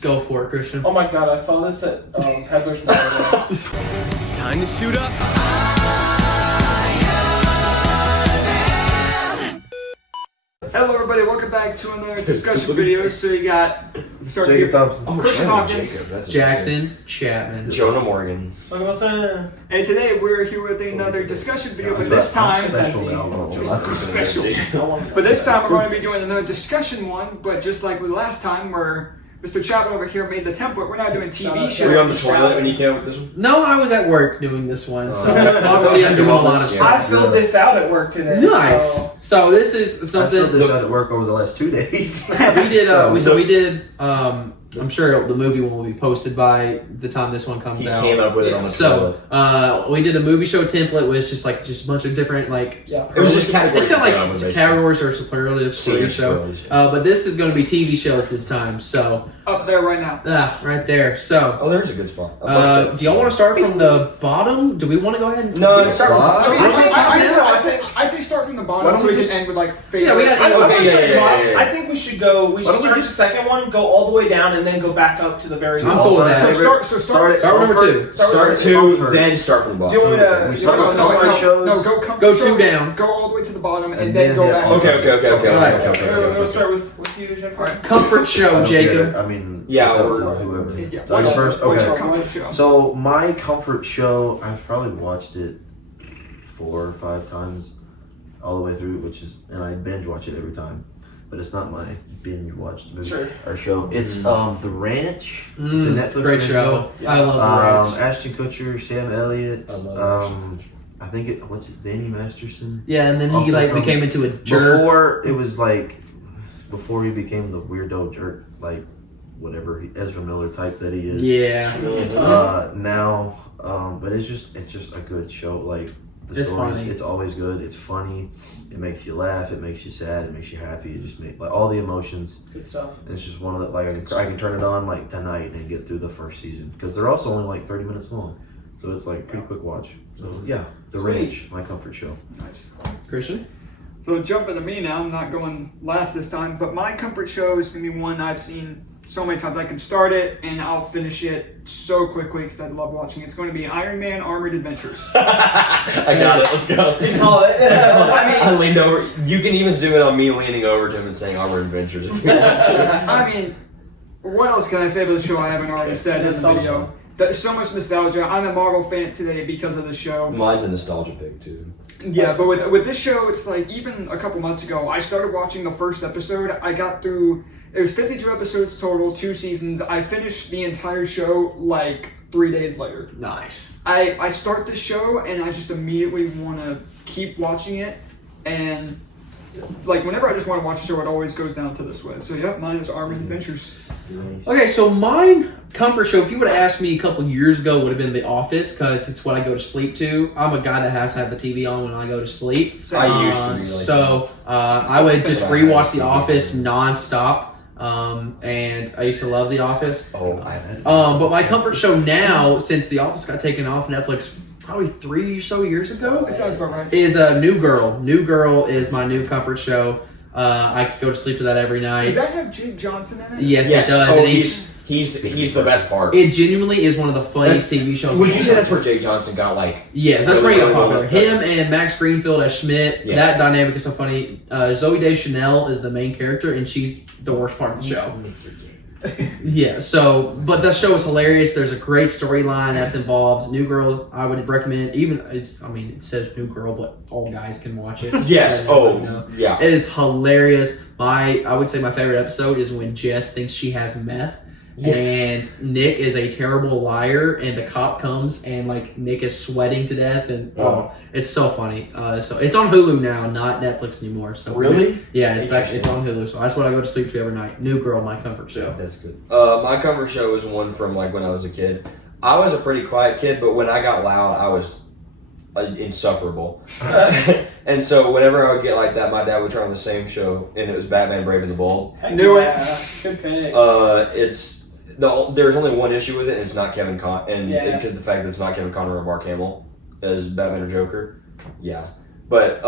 Go for it, Christian. Oh my god, I saw this at Peddler's Market. Time to suit up. Hello everybody, welcome back to another discussion video. So you got Jacob Thompson. Christian Hawkins, Jackson, Chapman, Jonah Morgan. Look what's in. and today we're here with another discussion video, but this time Special But this time we're going to be doing another discussion one, but just like with last time where Mr. Chapman over here made the template, we're now doing TV shows. Were you on the toilet when you came up with this one? No, I was at work doing this one, so obviously I'm doing a lot of I stuff. filled this out at work today. Nice. So this is I something filled this out at work over the last 2 days. we did. We did. I'm sure the movie one will be posted by the time this one comes He out. came up with it on the So toilet. we did a movie show template with just a bunch of different Yeah. It was just categories. It's kind of basically. like categories or superlatives for your show. But this is going to be TV shows this time. So Up there right now. right there. So Oh, there's a good spot. do y'all want to start from the bottom? Do we want to go ahead and No, start with I'd say start from the bottom Why don't so we we just just- end with like favorite. Yeah, we got- Okay, yeah. I think we should go. We should Why don't we start just- the second one, go all the way down, and then go back up to the very I'm top. cool with that. Start Start with number two. Start two, then start from the Do you bottom. want me to? We start with no, comfort shows. Go show, two down. Go all the way to the bottom and And then then go hit back. all- Okay. We'll start with you, Jennifer. Alright. Comfort I show, don't Jacob. care. I mean, Yeah, it's up we're- to whoever. Yeah. Do I go first? What's your Okay. comfort show? So my comfort show, I've probably watched it 4 or 5 times all the way through, and I binge watch it every time. But it's not my binge watched movie Sure. or show. It's The Ranch. It's a Netflix Great original. show. I love the Ranch. Ashton Kutcher, Sam Elliott. I love I think Danny Masterson. Yeah, and then he Also from- became into a jerk. Before it was before he became the weirdo jerk, whatever Ezra Miller type that he is. Yeah. Now, but it's just a good show. Like the It's stories, funny. it's always good. It's funny. It makes you laugh. It makes you sad. It makes you happy. It just makes all the emotions. Good stuff. And it's just one of the I can turn it on tonight and get through the first season because they're also only 30 minutes long, so it's pretty quick watch. So yeah, The Sweet. Ranch, my comfort show. Nice. Christian? So jumping to me now, I'm not going last this time, but my comfort show is going to be one I've seen so many times. I can start it and I'll finish it so quickly because I love watching it. It's going to be Iron Man Armored Adventures. I got it. Let's go. You call it. I leaned over. You can even zoom in on me leaning over to him and saying "Armored Adventures" if you want to. I mean, what else can I say about the show I haven't already said in the Nostalgia. video? There's so much nostalgia. I'm a Marvel fan today because of the show. Mine's a nostalgia pick too. Yeah, but with this show, it's even a couple months ago, I started watching the first episode. I got through, it was 52 episodes total, 2 seasons. I finished the entire show 3 days later. Nice. I start this show and I just immediately want to keep watching it. And whenever I just want to watch a show, it always goes down to this way. So yeah, mine is Armored Adventures. Nice. Okay, so mine comfort show, if you would have asked me a couple years ago, would have been The Office because it's what I go to sleep to. I'm a guy that has to have the TV on when I go to sleep. I used to be like So I would just rewatch The Office nonstop. And I used to love The Office. But my comfort show now, since The Office got taken off Netflix probably 3 or so years ago, That sounds about right. is New Girl. New Girl is my new comfort show. I go to sleep to that every night. Does that have Jake Johnson in it? Yes, it does. Oh, And he's the best part. it genuinely is one of the funniest TV shows. Would you say that's where Jake Johnson got Yes, that's where he got really popular. well? Him and Max Greenfield as Schmidt. Yeah. That dynamic is so funny. Zoe Deschanel is the main character, and she's the worst part of the show. Yeah. So, but that show is hilarious. There's a great storyline that's involved. New Girl, I would recommend. It says New Girl, but all guys can watch it. Yes. So, Oh, yeah. it is hilarious. I would say my favorite episode is when Jess thinks she has meth. Yeah. And Nick is a terrible liar, and the cop comes, and Nick is sweating to death, and it's so funny. So it's on Hulu now, not Netflix anymore. So Really? yeah, it's on Hulu. So that's what I go to sleep to every night. New Girl, my comfort show. That's good. My comfort show was one from when I was a kid. I was a pretty quiet kid, but when I got loud, I was insufferable. And so whenever I would get like that, my dad would turn on the same show, and it was Batman: Brave and the Bold. Knew it. Good pick. There's only one issue with it, and it's not Kevin Conner, and Yeah. because the fact that it's not Kevin Conner or Mark Hamill as Batman or Joker. Yeah. But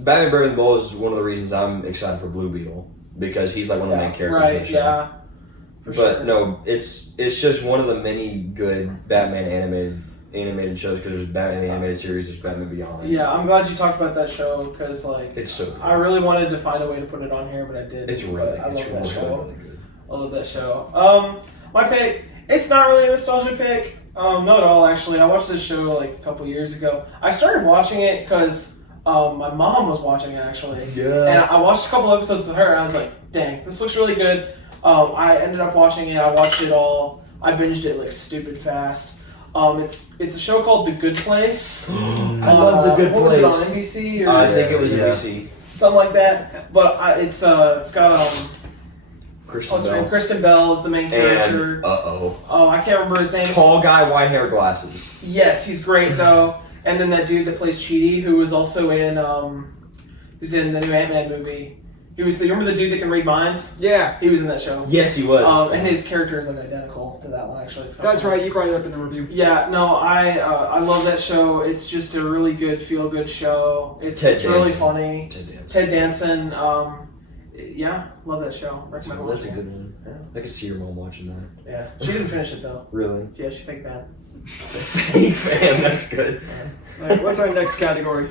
Batman: Brave and the Bold is one of the reasons I'm excited for Blue Beetle, because he's one of the main characters in the show. But no, it's just one of the many good Batman animated shows because there's Batman the animated series, there's Batman Beyond. Yeah, I'm glad you talked about that show because like It's so good. I really wanted to find a way to put it on here, but I did. It's really, I love it's that really, show. really good. I love that show. My pick, it's not really a nostalgia pick. Not at all, actually. I watched this show like a couple years ago. I started watching it because my mom was watching it, actually. Yeah. And I watched a couple episodes with her, and I was like, dang, this looks really good. I ended up watching it. I watched it all. I binged it like stupid fast. It's a show called The Good Place. I love The Good what was it on Place. NBC? Or I think it was Yeah. NBC. something like that. But it's got Kristen what's her Bell. name? Kristen Bell is the main character. And uh-oh. Oh, I can't remember his name. Tall guy, white hair, glasses. Yes, he's great though. And then that dude that plays Cheetah, who was also in who's in the new Ant-Man movie. You remember the dude that can read minds? Yeah, He was in that show. Yes, he was. And his character is like identical to that one actually. It's kinda that's cool. right. You brought it up in the review. Yeah, no, I love that show. It's just a really good feel-good show. It's Ted really Danson. funny. Ted Danson. Ted Danson. Yeah, love that show. Recommend That's a watching good one. Yeah. I can see your mom watching that. it. Yeah, she didn't finish it though. Really? Yeah, she faked that. Fake fan, that's good. Like, what's our next category?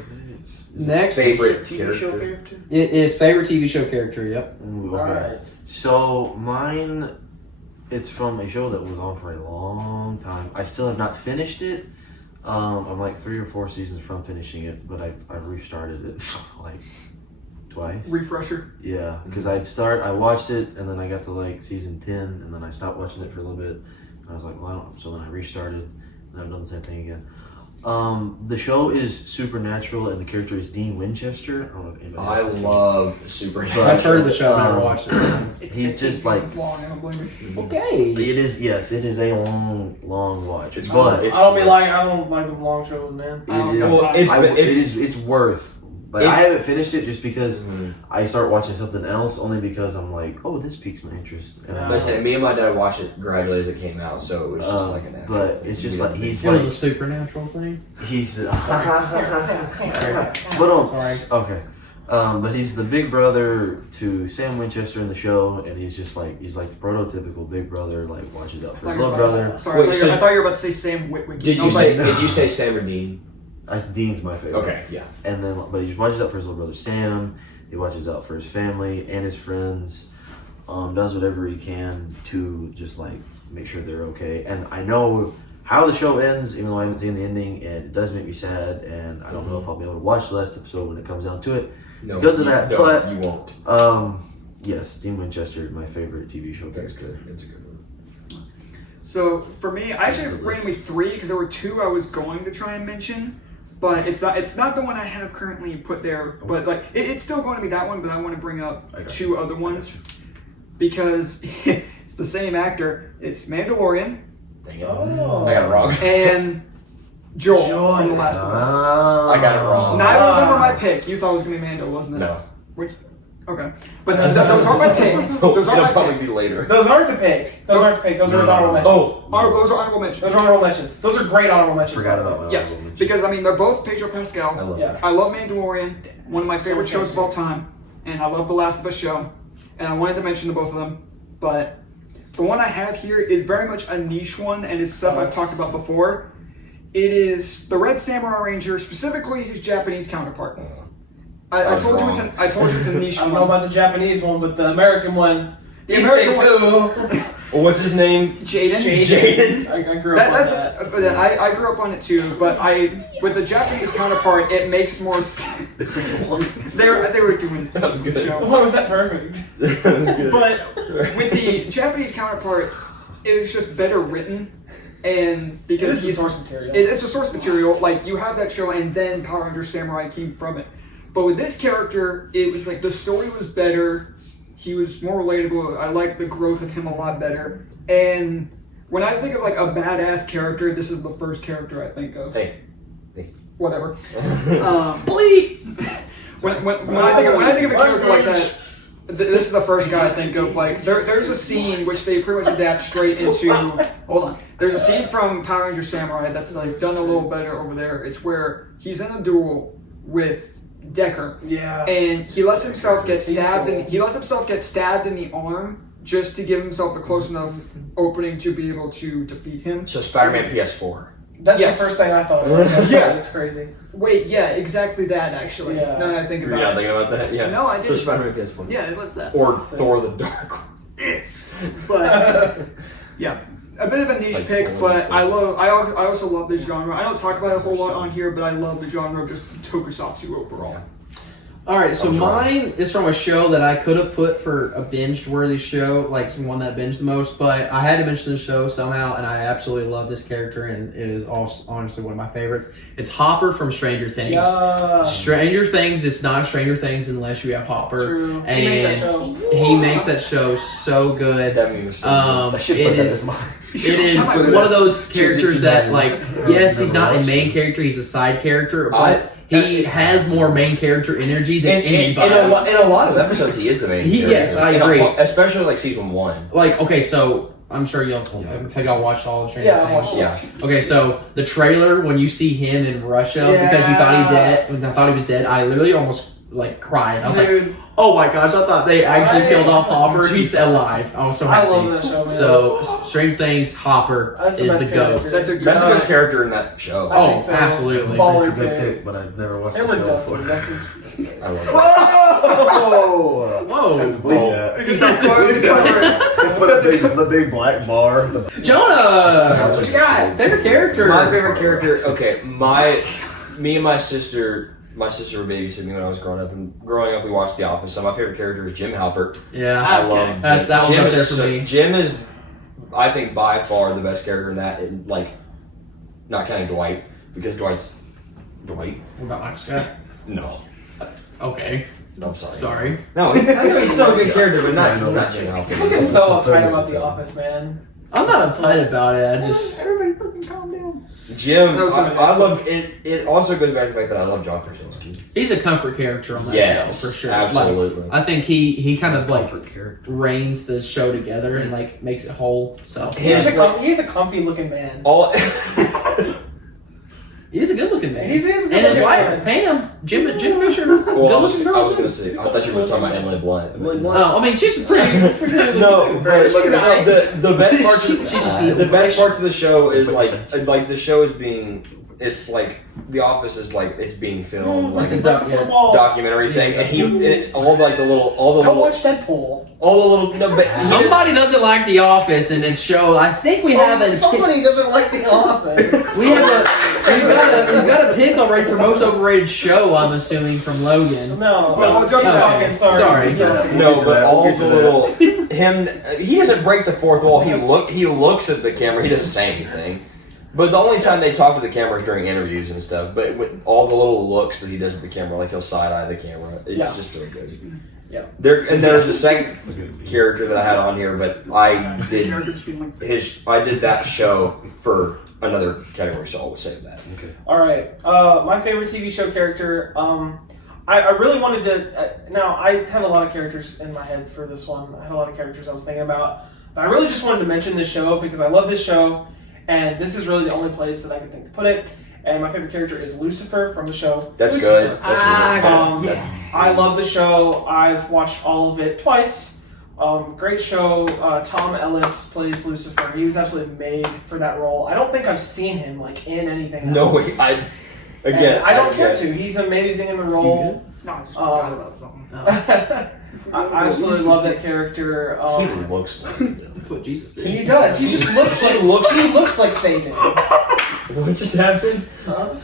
Next, Favorite TV show character? character. it is favorite TV show character. Yep. Ooh, okay. All right. So mine, it's from a show that was on for a long time. I still have not finished it. I'm like 3 or 4 seasons from finishing it, but I restarted it like twice. Refresher. Yeah, because I watched it and then I got to like season 10 and then I stopped watching it for a little bit. And I was like, well, I don't. So then I restarted and I've done the same thing again. The show is supernatural and the character is Dean Winchester. I don't know if anybody I else has seen it. love Supernatural. I've heard of the show. I've never watched it. It's He's 15 just like- seasons long. I don't blame you. Okay. It is, yes, it is a long watch. It's but good. I don't like them long shows, man. it is, Well, it's- it's worth. But I haven't finished it just because I start watching something else, only because I'm like, oh, this piques my interest. And I'm Listen, me and my dad watched it gradually as it came out, so it was just like an actual but thing. it's just We like didn't he's What like is a supernatural thing? he's Sorry. okay. But he's the big brother to Sam Winchester in the show, and he's the prototypical big brother, like watches out for his little brother. Sorry, Wait, I thought you were about to say Sam Witwicky. Did I you was say like, did you say Sam or Dean? Dean's my favorite. Okay, yeah. And then, but he just watches out for his little brother Sam. He watches out for his family and his friends. Does whatever he can to just like make sure they're okay. And I know how the show ends, even though I haven't seen the ending, and it does make me sad. And I don't know if I'll be able to watch the last episode when it comes down to it. No, Because of that, no, but- you won't. Yes, Dean Winchester, my favorite TV show That's character. good. That's a good one. so for me, I actually have randomly 3 because there were 2 I was going to try and mention, but it's not the one I have currently put there. But like it's still going to be that one, but I want to bring up I got 2 other ones because it's the same actor. It's Mandalorian Dang it. Oh. I got it wrong. and Joel from The Last of Us. I got it wrong. Neither of them were my pick. You thought it was going to be Mando, wasn't it? No. Okay. But those aren't my pick. Those aren't It'll my probably pick. be later. Those aren't the pick. Those aren't the pick. Those are his No. honorable mentions. Those are honorable mentions. Those are honorable mentions. Those are great honorable mentions. Forgot about my Yes, honorable mention. because I mean they're both Pedro Pascal. I love Yeah. that. I love Mandalorian, one of my favorite shows of all time, and I love The Last of Us show, and I wanted to mention the both of them, but the one I have here is very much a niche one, and it's stuff I've talked about before. It is the Red Samurai Ranger, specifically his Japanese counterpart. I told you it's a niche I don't one. know about the Japanese one, but the American one. The he's American sick too. Well, what's his name? Jaden. Jaden. I grew up on that. But I grew up on it too, but with the Japanese counterpart, it makes more sense. they were doing That was good. show. Why was that perfect? That was good. But with the Japanese counterpart, it was just better written, and It because is the he's source material. it's a source material. Like you have that show, and then Power Rangers Samurai came from it. But with this character, it was like the story was better. He was more relatable. I liked the growth of him a lot better. And when I think of like a badass character, this is the first character I think of. Hey. Whatever. Bleep. When I think of a character like that, this is the first guy I think of. Like there's a scene which they pretty much adapt straight into. Hold on. There's a scene from Power Rangers Samurai that's like done a little better over there. It's where he's in a duel with Decker, Yeah. and he lets himself get He's stabbed. cool. He lets himself get stabbed in the arm just to give himself a close enough opening to be able to defeat him. So Spider-Man PS4. That's Yes. the first thing I thought of. Yeah. It's crazy. Wait, yeah, exactly that actually. Yeah. Now that I think You're about not it. thinking about that? Yeah. No, I So didn't. Spider-Man PS4. Yeah, it was that. Or Sick. Thor the Dark. But yeah, a bit of a niche Like pick, Logan, but so. I also love this genre. I don't talk about it a whole lot on here, but I love the genre of just tokusatsu overall. All right, so I'm sorry. mine is from a show that I could have put for a binged-worthy show, like one that binged the most, but I had to mention this show somehow, and I absolutely love this character, and it is honestly one of my favorites. It's Hopper from Stranger Things. Yeah. Stranger Things is not Stranger Things unless you have Hopper, True. and He makes that show. he makes that show so good. That meme is so I should It put that is. as mine. It is one of those characters that, like, yes, he's not a main character; he's a side character, but he has more main character energy than anybody. In a lot of episodes, he is the main character. Yes, I agree. Especially like season 1. Like, okay, so I'm sure have y'all watched all the Stranger Yeah, I Things? watched Yeah. Okay, so the trailer when you see him in Russia because you thought I thought he was dead. I literally almost like cried. I was like, Dude, oh my gosh, I thought they actually Right. killed off Hopper. He's alive. I was so I happy. love that show, man. So Stranger Things, Hopper That's the is best the goat. character. That's a good. That's the best character in that show. I Oh, think so. absolutely. Baller It's a good pick. pick, but I've never watched And the we're show Dustin. before. Dustin's. I love it. Whoa! Whoa, Believe that. Put The big black bar. Jonah, What you got? favorite character? My favorite character. Okay, me and my sister. My sister would babysit me when I was growing up, and growing up we watched The Office. So my favorite character is Jim Halpert. Yeah, I Okay. love That was Jim. up there is for so- me. Jim is, I think, by far the best character in that. Like, not counting Dwight, because Dwight's Dwight. What about Michael Scott? No, Okay, I'm sorry. sorry. No, he's still a good character, but not No, not that's- Jim People Halpert. get so uptight about The Office, man. I'm not uptight about it. I just Everybody fucking calm down. Jim, That was something I else. love it. It also goes back to the fact that I love John Krasinski. he's a comfort character on that Yes, show for sure. absolutely. Like, I think he kind of like Comfort character. reins the show together and like makes it whole. So His- He's a comfy looking man. All he's a good looking man. He's a good and his looking wife man. Pam, Jim Fisher, well, good looking girl. I was too. gonna say. I thought you were talking about Emily Blunt. Oh, I mean she's pretty. No, but She's alright. the best parts. She just The best parts of the show is like the show is being. It's like The Office is like it's being filmed like It's a a documentary thing, and all the Go little watch Deadpool. no, but Somebody doesn't like The Office, and show. I think we have a Somebody doesn't like The Office. we've got a pick already for most overrated show. I'm assuming from Logan. No, Well, keep talking. okay. Sorry. Sorry. no, but all We'll get the to little him. He doesn't break the fourth wall. He looks at the camera. He doesn't say anything. But the only time they talk to the camera is during interviews and stuff. But with all the little looks that he does at the camera, like he'll side eye the camera, it's just so good. Yeah. There's a second character that I had on here, but I did Characters being like, I did that show for another category, so I'll save that. All right. My favorite TV show character. I really wanted to. Now I have a lot of characters in my head for this one. I had a lot of characters I was thinking about, but I really just wanted to mention this show because I love this show, and this is really the only place that I could think to put it. And my favorite character is Lucifer from the show. That's Lucifer. good. That's good. I love the show. I've watched all of it twice. Great show. Tom Ellis plays Lucifer. He was absolutely made for that role. I don't think I've seen him like in anything else. No, I I don't care to. He's amazing in the role. no, I just forgot about something. I absolutely love that character. he looks like him. That's what Jesus did. He does. He just looks like he looks like Satan. What just happened? Huh?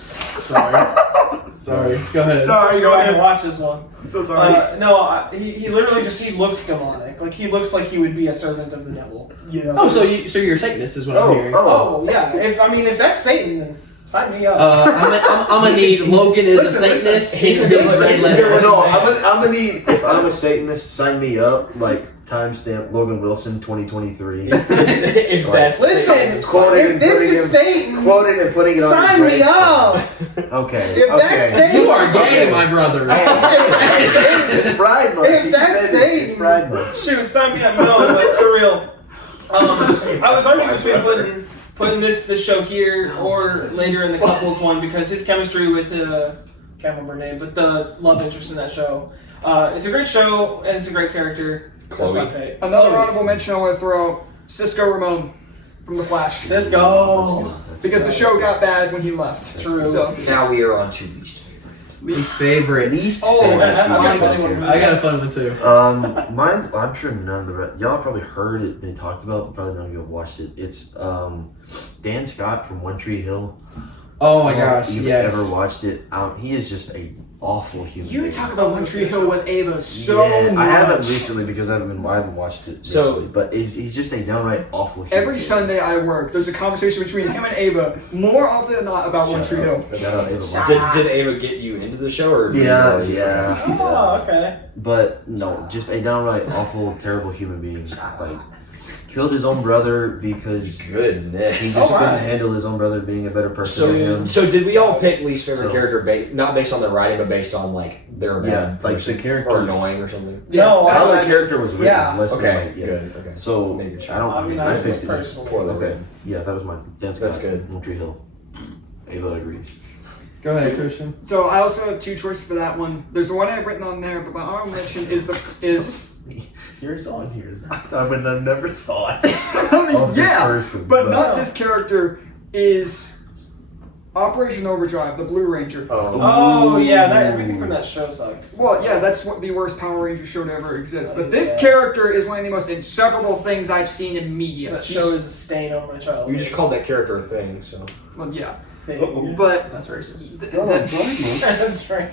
Sorry. Go ahead. Sorry, go I can ahead. watch this one. I'm so sorry. No, he literally just he looks demonic. Like he looks like he would be a servant of the devil. Yeah. Oh, so you're a Satanist is what I'm hearing. Oh yeah. If that's Satan, then sign me up. I'm gonna need Logan is Listen, a Satanist. he's a He's good red Satanist. letter. No, I'm gonna need. If I'm a Satanist, sign me up. Like timestamp Logan Wilson 2023. If that's Listen, Quoting if and this putting is him- Satan, Quoting and putting it on. sign his me gravestone. up. Okay. If okay. that's Satan, You are gay, Okay. my brother. If that's Satan, It's Pride Month. If He that's said it's Satan- Pride Month. shoot, sign me up. No, like for real. I was arguing between putting this show here or later in the couples one because his chemistry with can't remember her name, but the love interest in that show. It's a great show and it's a great character. That's my Chloe. pick. Another Chloe. honorable mention I want to throw out, Cisco Ramon from The Flash. Cisco. Because the show got bad when he left. True. So, Now we are on to least favorite. Least favorite. Oh, favorite that's TV mine. show here. I got a fun one too. Mine's. I'm sure none of the rest. Y'all probably heard it being talked about, but probably none of you have watched it. It's Dan Scott from One Tree Hill. Oh my I don't know gosh, if you've yes. ever watched it? He is just a awful human. you being. talk about One Tree Hill with Ava so Yeah, much. I haven't recently because I haven't watched it So- recently. But he's just a downright awful human Every being. Sunday I work, there's a conversation between him and Ava, more often than not about One Tree Hill. Shout out Ava. Did Ava get you into the show, or Yeah. Oh, okay. But no, just a downright awful, terrible human being. Like, killed his own brother because he Goodness. just Alright. couldn't handle his own brother being a better person than him. So did we all pick least favorite So- character not based on the writing, but based on like their Yeah, bad like person the character. or annoying or something? No, How I the character was written. Yeah. Less than, Okay, like, yeah. good. Okay. So Maybe I don't. I mean, I think just it- personally. Poorly Okay. written. Yeah, that was mine. That's Scott, good. One Tree Hill. Ava agrees. Go ahead, Christian. So I also have two choices for that one. There's the one I have written on there, but my honorable mention is Yours on here. I would have never thought I mean, of this yeah, person. but not this character is Operation Overdrive, the Blue Ranger. Oh yeah, everything from that show sucked. Well, yeah, that's what the worst Power Ranger show to ever exist. But this character is one of the most insufferable things I've seen in media. That show is a stain on my childhood. You just called that character a thing, so. Well, yeah, Thing. but That's racist. That's right.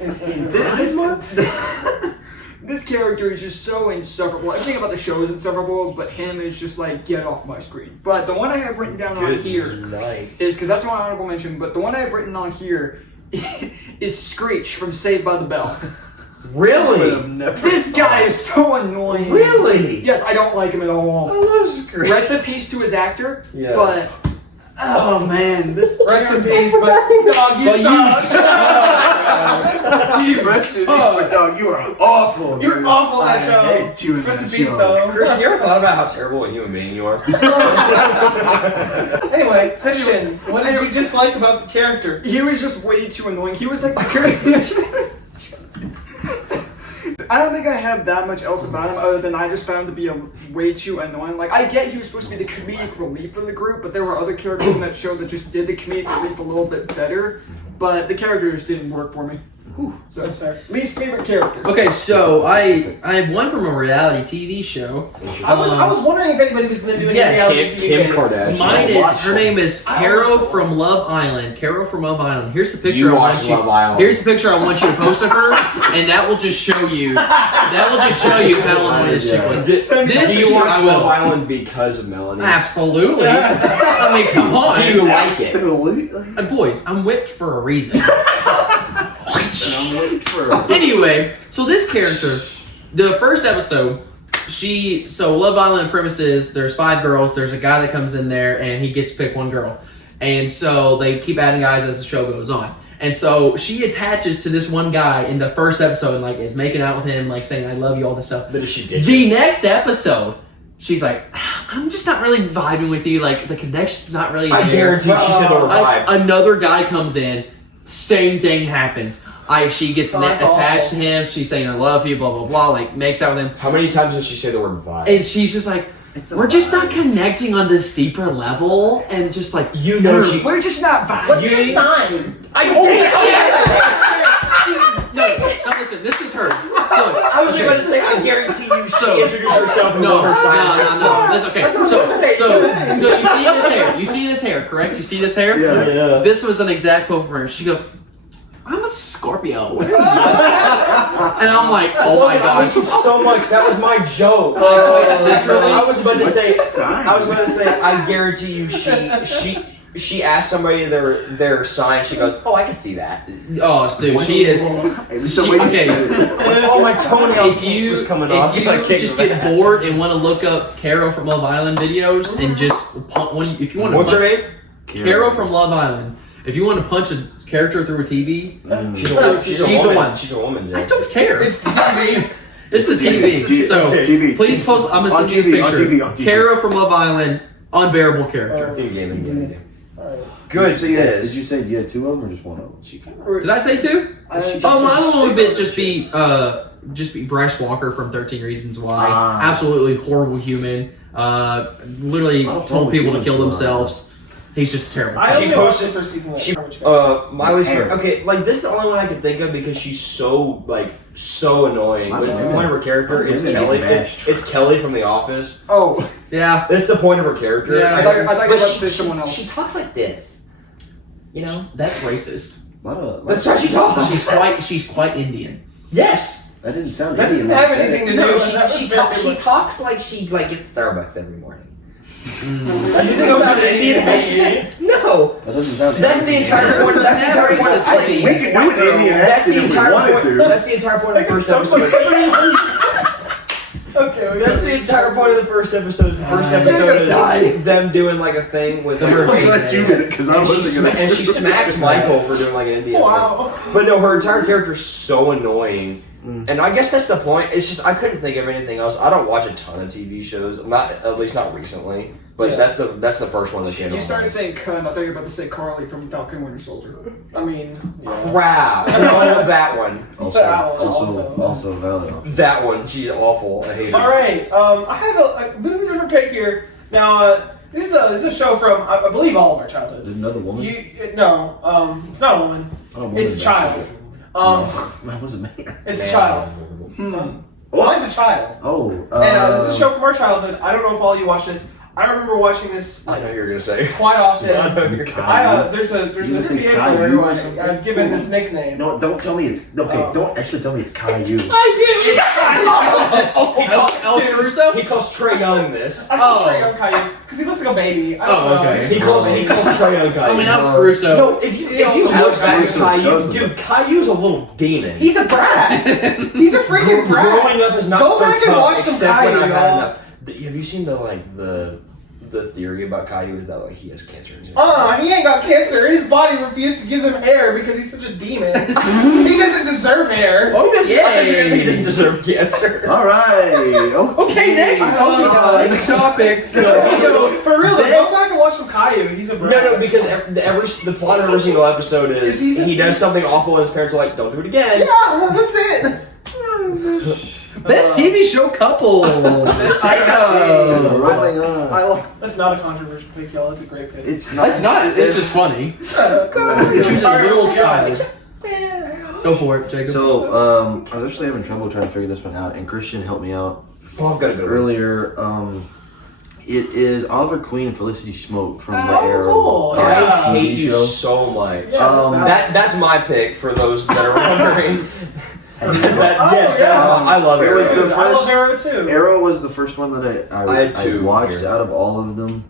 this character is just so insufferable. Everything about the show is insufferable, but him is just like, get off my screen. But the one I have written down on here is, because that's one honorable mention, but the one I have written on here is Screech from Saved by the Bell. Really? This guy is so annoying. Really? Yes, I don't like him at all. I love Screech. Rest in peace to his actor, Yeah. but oh man, this Rest in peace, but dog, you suck. Rest in peace, but dog, you are awful. You're dude. awful at that I show. hate you in Rest in that peace, show. though. Chris, you ever thought about how terrible a human being you are? Anyway, Christian, what did you dislike about the character? he was just way too annoying. He was like the character. I don't think I have that much else about him other than I just found him to be way too annoying. Like, I get he was supposed to be the comedic relief for the group, but there were other characters in that show that just did the comedic relief a little bit better, but the character just didn't work for me. So That's fair. least favorite character. Okay, so I have one from a reality TV show. I was wondering if anybody was going to do any Yes, reality TV Kim bits. Kardashian. Mine I watched her name is I Carol almost- from Love Island. Carol from Love Island. Here's the picture You I want watched you. Love Island. Here's the picture I want you to post of her, and that will just show you. That will just show you how annoying this chick was. Do This you is watch I Love will. Island because of Melanie? Absolutely. I mean, come on. Do you like it? Boys, I'm whipped for a reason. Anyway, so this character, the first episode, Love Island premises, there's 5 girls, there's a guy that comes in there and he gets to pick one girl. And so they keep adding guys as the show goes on. And so she attaches to this one guy in the first episode and like is making out with him, like saying, I love you, all this stuff. But if she did. The next episode, she's like, I'm just not really vibing with you, like the connection's not really there. I guarantee she said the word vibe. Another guy comes in, same thing happens. She gets That's attached awful. to him. She's saying I love you, blah blah blah. Like makes out with him, How many times did she say the word vibe? and she's just like, we're just not connecting on this deeper level, and just like You know she. We're just not vibing. What's your sign? no, listen, this is her. So I was about to say, I guarantee you she So- introduced herself and No, what her sign was. no. This, okay, That's what so I'm gonna say. you see this hair. You see this hair, correct? You see this hair? Yeah. This was an exact quote from her. She goes, I'm a Scorpio. What are you doing? And I'm like, oh my I gosh. hate you so much. That was my joke. Literally. I was about to say. sign? I was about to say. I guarantee you, she asked somebody their sign. She goes, "Oh, I can see that." Oh, dude, she is. Okay. Oh, my toenail If you was coming off. if It's like you kicking just me get back. bored and want to look up Carol from Love Island videos and just if you want to What's her name? Carol from Love Island. If you want to punch a character through a TV, She's a woman. She's the one. She's a woman. I Jack. don't care. It's the TV. It's the TV. So TV. please post. I'm gonna On send you TV, this on picture. TV, on TV. Carol from Love Island, unbearable character. New game. Good. So Yes. did you say you had 2 of them or just 1 of them? Did I say 2? I- Oh, my other one would just be just be Bryce Walker from 13 Reasons Why. Ah. Absolutely horrible human. Literally told people to kill themselves. He's just terrible. I She only watched posted- the first season. She, Like, how much my least Hair. favorite. Okay, like this is the only one I can think of because she's so annoying. I But it's the know. point of her character. I It's know. Kelly. Mashed. It's Kelly from The Office. Oh, Yeah. That's the point of her character. Yeah. I thought you were But about to say someone else. She talks like this. You know. That's racist. That's how she talks. She's quite Indian. Yes. That didn't sound That doesn't Indian, have like you said anything it. to do No, with that. she talks like she like gets Starbucks every morning. Mm. That You think doesn't I'm sound an Indian Indian. accent? No. That doesn't sound That's the entire point. That's the entire point. Racist, like, We could do an Indian That's the accent if we entire wanted point. to. That's the entire point of the first episode. Okay, That's the entire point of the first episode. The first episode is them doing like a thing with The her. hurricane. Let you did it because I And she, wasn't gonna. and she smacks Michael for doing like an Indian Wow. thing. But no, her entire character's so annoying. Mm. And I guess that's the point. It's just I couldn't think of anything else. I don't watch a ton of TV shows, at least not recently. But Yeah. that's the first one that came. you to started mind. saying "cunt." I thought you were about to say Carly from Falcon Winter Soldier. I mean, yeah. Crap. No, that one. Also valid. That one. She's awful. I hate her. All right. I have a bit of a different pick here. Now, this is a show from I believe all of our Is childhoods. it another woman? It's not a woman. Oh, woman It's a is child. actually- Um, Mine was a man. it's a child. Mine's a child. Oh. And this is a show from our childhood. I don't know if all you watch this. I remember watching this I know you're gonna say. quite often. I know you're gonna. There's You an would say NBA Caillou player who or something? I've given this nickname. No, don't tell me it's okay. Oh. Don't actually tell me it's Caillou. Alex Caruso? He calls Trey Young this. I call Oh. Trey Young Caillou because he looks like a baby. I don't Oh, know. okay. He calls Trey Young Caillou. I mean, Alex Caruso. No, if you look back at Caillou, Those are dude, Caillou's a little demon. He's a brat. He's a freaking brat. Growing up is not Go so back and tough, watch some except when Caillou, I've had y'all. enough. Have you seen the theory about Caillou is that like he has cancer? He ain't got cancer. His body refused to give him hair because he's such a demon. He doesn't deserve hair. Oh, he doesn't. I thought you were gonna say he Yay. doesn't deserve cancer. All right. Okay, next. Next topic. So, for real, This- go back and watch some Caillou. He's a brat. No, because the plot of every single episode is Is he does something awful and his parents are like, "Don't do it again." Yeah, that's it. Best TV show couple. Jacob. Rolling on. That's not a controversial pick, y'all. It's a great pick. It's not. It's not. It's just funny. Choose a little child. Go for it, Jacob. So, I was actually having trouble trying to figure this one out, and Christian helped me out Oh, I've got to go. earlier. It is Oliver Queen and Felicity Smoke from the Oh, Arrow cool. I Yeah. hate you show. so much. Yeah, That's my pick for those that are wondering. Yes, yeah. that's I love It Arrow. was the I love first- Arrow too. Arrow was the first one that I had two watched here. out of all of them.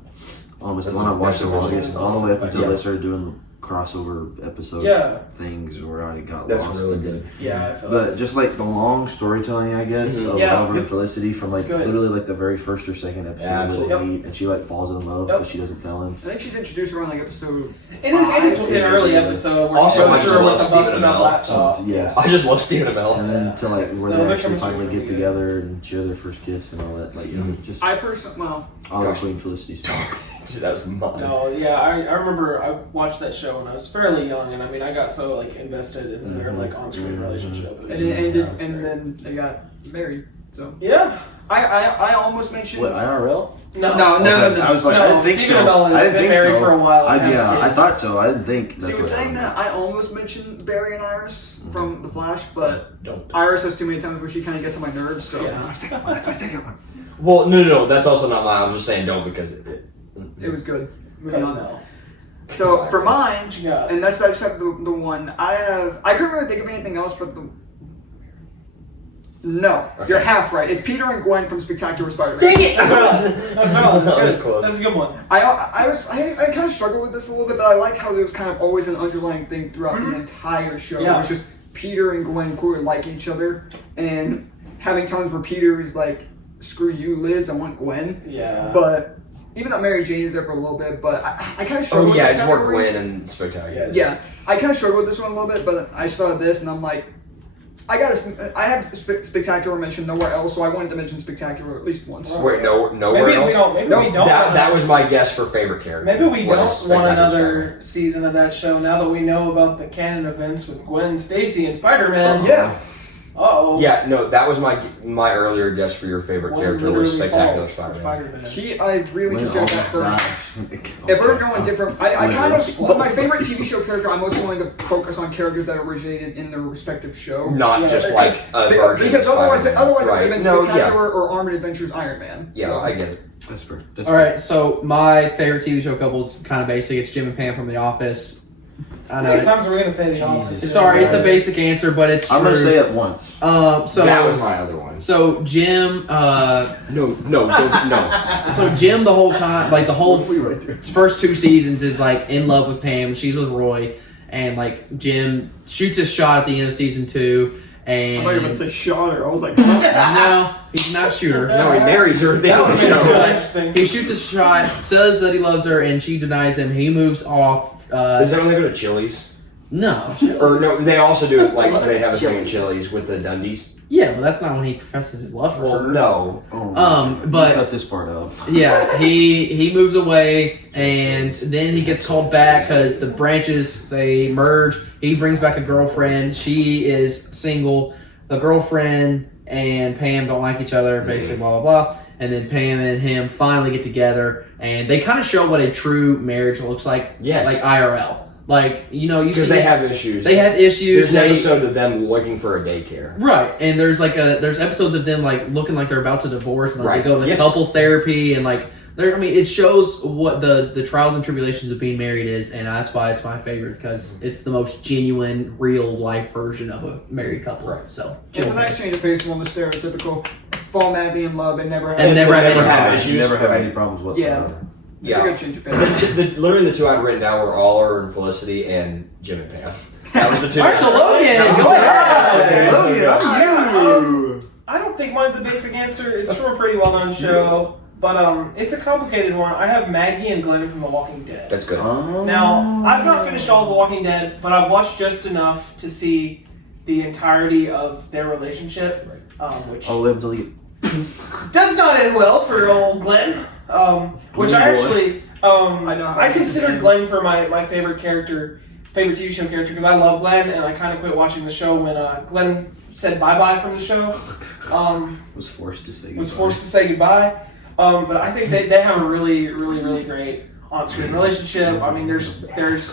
It's the one I watched the That's longest, awesome. all the way up until Yeah. they started doing the crossover episode Yeah. things where I got That's lost. really in good. it. Yeah, I feel like But just like the long storytelling, I guess, Mhm. of Yeah. Oliver and Felicity from like It's good. literally like the very first or second episode Yeah, where they absolutely. meet and she like falls in love, Yep. but she doesn't tell him. I think she's introduced around like episode. it is an early episode where Also, he I goes just through love with the busted Stephen up Amell. laptop. Yes. I just love Stephen Amell. And then to like where No, they their actually chemistry's finally really get good. together and share their first kiss and all that. Like, you know, just I personally, well, Oliver Gosh. Queen, Felicity Smoke. Dude, that was mine. No, yeah, I remember I watched that show when I was fairly young, and I mean I got so like invested in their like on-screen relationship. It and was- it ended, yeah, it was and great. then they got married. So Yeah. I almost mentioned. What, IRL? No. I was like, I didn't think Stephen so. Amell I has didn't been think married so. for a while. and has I kids. thought so. I didn't think that's See, what with saying happened. that, I almost mentioned Barry and Iris from The Flash, but Don't. Iris has too many times where she kind of gets on my nerves. So Yeah. Well, no, that's also not mine. I was just saying don't because it was good. Moving Because on. no. So for mine, What you got? and that's I just have the one I couldn't really think of anything else, but no, you're half right. It's Peter and Gwen from Spectacular Spider-Man. Dang it! That was close. That's a good one. I kind of struggled with this a little bit, but I like how there was kind of always an underlying thing throughout the entire show. Yeah. It was just Peter and Gwen who like each other, and having times where Peter is like, "Screw you, Liz, I want Gwen." Yeah. But even though Mary Jane is there for a little bit, but I kind of struggled. Oh with yeah, this it's more category. Gwen and Spectacular. Yeah, I kind of struggled with this one a little bit, but I just thought of this, and I'm like, I have Spectacular mentioned nowhere else, so I wanted to mention Spectacular at least once. Wait, nowhere maybe else. we don't. Maybe No, we don't. That was my guess for favorite character. Maybe we don't was want Spectacular another season of that show now that we know about the canon events with Gwen Stacy and Spider-Man. Yeah. Uh-oh. Yeah, no, that was my earlier guess for your favorite One character was literally Spectacular falls for Spider-Man. Spider-Man. I really When consider that almost first. dies. If we're going different, I kind of, Spoiler. but my favorite TV show character, I'm most willing to focus on characters that originated in their respective show. Not Yeah, just okay. like a version Because of otherwise, Spider-Man. it would Right. have been No, Spectacular or Armored Adventures Iron Man. Yeah, So, I get it. That's fair. All right, so my favorite TV show couple is kind of basic. It's Jim and Pam from The Office. I How know. many times are we going to say The Office? Jesus. Sorry, it's a basic answer, but it's true. I'm gonna say it once. So That was my other one. So Jim, No. so Jim the whole time, like the whole Right there. first 2 seasons is like in love with Pam. She's with Roy, and like Jim shoots a shot at the end of season 2, I thought you were going to and say shot her. I was like, no, he's not shooter. No, he marries her at the That end would of have the been show. so interesting. He shoots a shot, says that he loves her, and she denies him. He moves off. Is that when they go to Chili's? No, Or no, they also do it like they have a thing at Chili's with the Dundies. yeah, but that's not when he professes his love for Well, her. no. Oh, but- cut this part out. Yeah, he moves away, and then he gets called back because the branches they merge. He brings back a girlfriend. She is single. The girlfriend and Pam don't like each other. Basically, blah blah blah. And then Pam and him finally get together, and they kind of show what a true marriage looks like. Yes. Like IRL. Like you know, you Because see they have issues. they have issues. There's an They, episode of them looking for a daycare. Right, and there's there's episodes of them like looking like they're about to divorce, and like Right. they go to Yes. couples therapy, and like I mean, it shows what the trials and tribulations of being married is, and that's why it's my favorite because it's the most genuine, real life version of a married couple. Right. So it's a nice change of pace from the stereotypical fall madly in love and never have And never have any problems. You never have Right. any problems whatsoever. It's a good change of pace. Literally the two I'd written down were Aller and Felicity and Jim and Pam. That was the two. all right, so Logan, That was the go two. ahead. I don't think mine's a basic answer. It's from a pretty well-known show, but it's a complicated one. I have Maggie and Glenn from The Walking Dead. That's good. Now, I've not finished all of The Walking Dead, but I've watched just enough to see the entirety of their relationship, which I'll live to leave. does not end well for old Glenn. Which I actually, I know how I to considered understand. Glenn for my favorite character, favorite TV show character, because I love Glenn, and I kind of quit watching the show when Glenn said bye-bye from the show. Was forced to say Was goodbye. forced to say goodbye. But I think they have a really, really, really great on-screen relationship. I mean, there's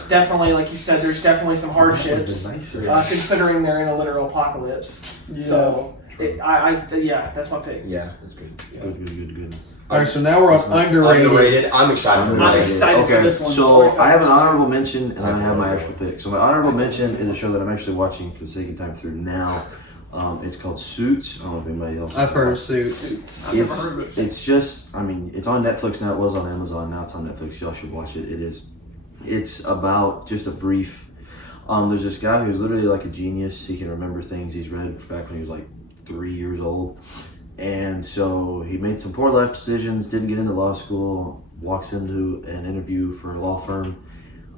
definitely, like you said, there's definitely some hardships, considering they're in a literal apocalypse. Yeah. So, that's my pick. Yeah, that's good. Good. All right, so now we're on underrated. Underrated. I'm excited. for I'm Underrated. excited for Okay, this one. so I have an honorable mention, and I have my actual pick. So my honorable mention is a show that I'm actually watching for the second time through now. It's called Suits. I don't know if anybody else. I've heard of watched it. Suits. I've never heard of it. It's just, I mean, it's on Netflix now. It was on Amazon. Now it's on Netflix. Y'all should watch it. It's about just a brief. There's this guy who's literally like a genius. He can remember things he's read back when he was like 3 years old. And so he made some poor life decisions, didn't get into law school, walks into an interview for a law firm,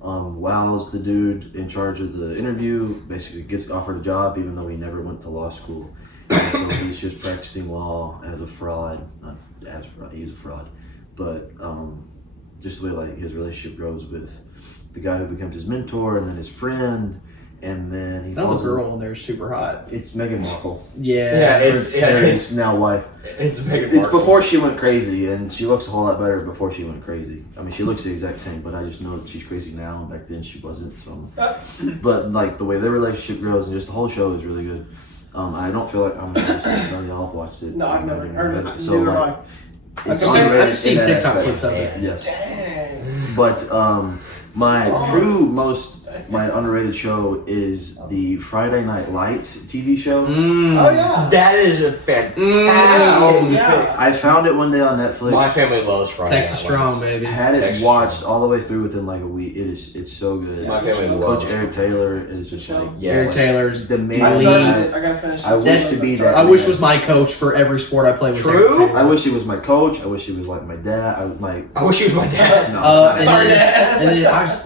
wows the dude in charge of the interview, basically gets offered a job even though he never went to law school. And so he's just practicing law as a fraud, not as fraud, he's a fraud. But just the way like his relationship grows with the guy who becomes his mentor and then his friend. And then he That falls little girl in there is super hot. It's Meghan Markle. Yeah. It's now wife. it's Meghan It's Markle. before she went crazy, and she looks a whole lot better before she went crazy. I mean, she looks the exact same, but I just know that she's crazy now. Back then, she wasn't. So, but like the way their relationship grows, and just the whole show is really good. I don't feel like I'm none of y'all have watched it. No, I've never heard of it. So Neither like, have it's I've underrated seen in that TikTok aspect. clips of it. Yes, Dang. but my my underrated show is the Friday Night Lights TV show. Oh yeah. That is a fantastic Yeah. I found it one day on Netflix. My family loves Friday. Texas Night strong, Lights. baby. I had it Texas. watched all the way through within like a week. It's so good. My family Coach loves. Eric Taylor is just like Yes. Eric Taylor's the main I lead. started. I gotta finish. I this wish one. to be that. I wish was my coach for every sport I play. Was True. Eric Taylor. I wish he was my coach. I wish he was like my dad. I was like I wish he was my dad. no. And Sorry, then, Dad. and then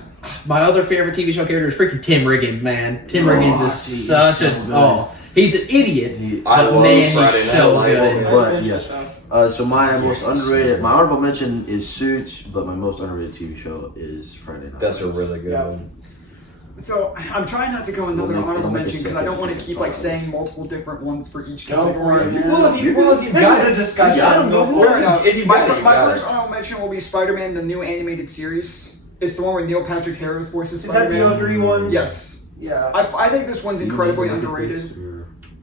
my other favorite TV show character is freaking Tim Riggins, man. Tim Riggins is he's such so a good. he's an idiot, I but love man, he's Friday Night so Lights. good. But yes. So my most underrated, my honorable mention is Suits, but my most underrated TV show is Friday Night. That's a Lights. really good Yeah. one. So I'm trying not to go another We'll make- honorable we'll make a mention because I don't want to second keep like song. saying multiple different ones for each Go for category. it, man. Well, if you've This got is a it, discussion. you got 'em, go for Fair it. enough. If you've my got it, you my got first it. honorable mention will be Spider-Man, the new animated series. It's the one where Neil Patrick Harris voices Is that the Spider-Man. 03 one? Yes. Yeah. I think this one's incredibly underrated.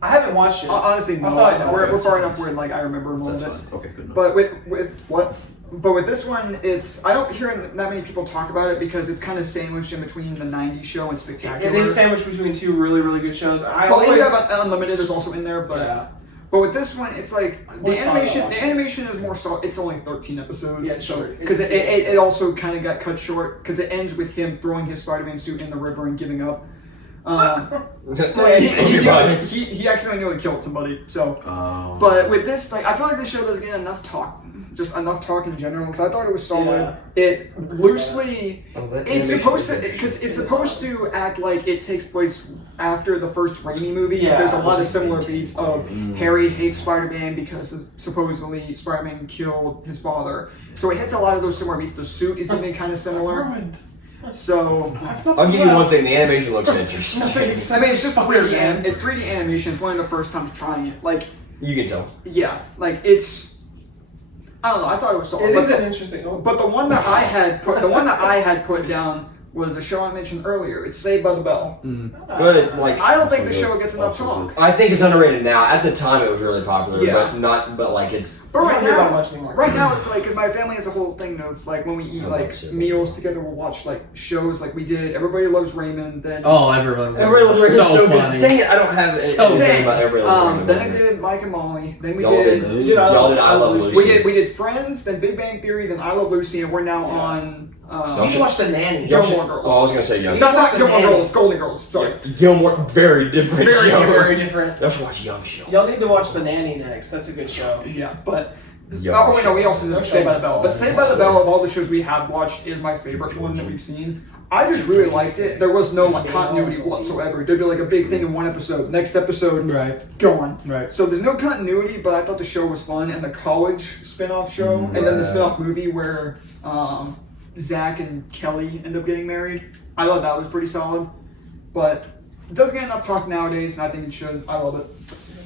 I haven't watched it. Honestly, no. I thought I know. We're far enough where like I remember most That's of it. fine. Okay, good enough. But with this one, I don't hear that many people talk about it because it's kind of sandwiched in between the '90s show and Spectacular. It is sandwiched between two really, really good shows. Well, Unlimited is also in there, but Yeah. but with this one, it's like the always thought about animation. The watching animation is more so. It's only 13 episodes. Yeah, it's short. Because It's it also kind of got cut short because it ends with him throwing his Spider-Man suit in the river and giving up. He accidentally nearly killed somebody. So, but with this, like, I feel like this show doesn't get enough talk, just enough talk in general. Because I thought it was solid. Yeah. It loosely, that it's animation supposed to, is because it's supposed to act like it takes place after the first Raimi movie. Yeah. There's a lot of similar beats of Harry hates Spider-Man because supposedly Spider-Man killed his father. So it hits a lot of those similar beats. The suit is even kind of similar. Ruined. So I'll give you one thing: the animation looks interesting. I mean, it's just 3D. It's 3D animation. It's one of the first times trying it. Like, You can tell. yeah, like it's. I don't know. I thought it was solid. It But is the- an interesting. Oh, But the one that I had put down was the show I mentioned earlier. It's Saved by the Bell. Good. Like I don't think the show gets enough Also talk. good. I think it's underrated now. At the time, it was really popular, Yeah. but not. But like it's. But I right don't hear that now, much anymore. right now it's like, cause my family has a whole thing of like when we eat I like love Saved by the meals Bell. together, we'll watch like shows like we did. Everybody Loves Raymond. Then Oh, everyone's so funny. good. Dang it! I don't have So anything good. about everyone. then I did Mike and Molly. Then we Y'all did. did. Dude, Y'all did. I Love Lucy. We did Friends, then Big Bang Theory, then I Love Lucy, and we're now on You should watch The Nanny. Y'all should- Gilmore Girls. Oh, I was gonna say Young. not The Gilmore Nanny. Girls, Golden Girls. Sorry. Gilmore. Very different Very shows. Very different. Y'all should watch Young Show. Y'all need to watch The Nanny next. That's a good show. Yeah, but Young oh wait, no, we also Young did Show. Saved by the Bell. But Saved by the Bell of all the shows we have watched is my favorite one that we've seen. I just really liked it. There was no like continuity whatsoever. There'd be like a big thing in one episode, next episode Right, gone. right. So there's no continuity, but I thought the show was fun, and the college spin-off show, and then the spin-off movie where Zach and Kelly end up getting married. I thought that was pretty solid, but it doesn't get enough talk nowadays, and I think it should. I love it.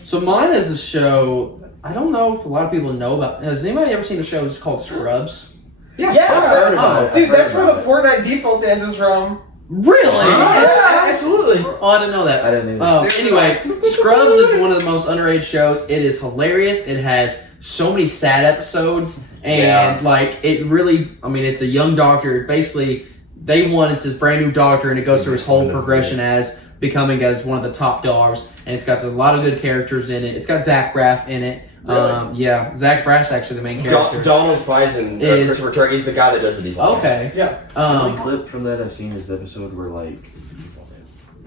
So mine is a show. I don't know if a lot of people know about. Has anybody ever seen a show that's called Scrubs? Yeah, I've heard about it. dude, I've heard that's where the about Fortnite default dance is from. Really? Yeah, absolutely. Oh, I didn't know that. I didn't either. Anyway, Scrubs is one of the most underrated shows. It is hilarious. It has so many sad episodes, and like it really. I mean, it's a young doctor. Basically, day one, it's this brand new doctor, and it goes through his whole progression as becoming as one of the top dogs. And it's got a lot of good characters in it. It's got Zach Braff in it. Really? Yeah, Zach Braff's actually the main character. Donald Faison, Is- Christopher Turk, he's the guy that does the default. Okay. Yeah. The Um, clip from that I've seen is the episode where like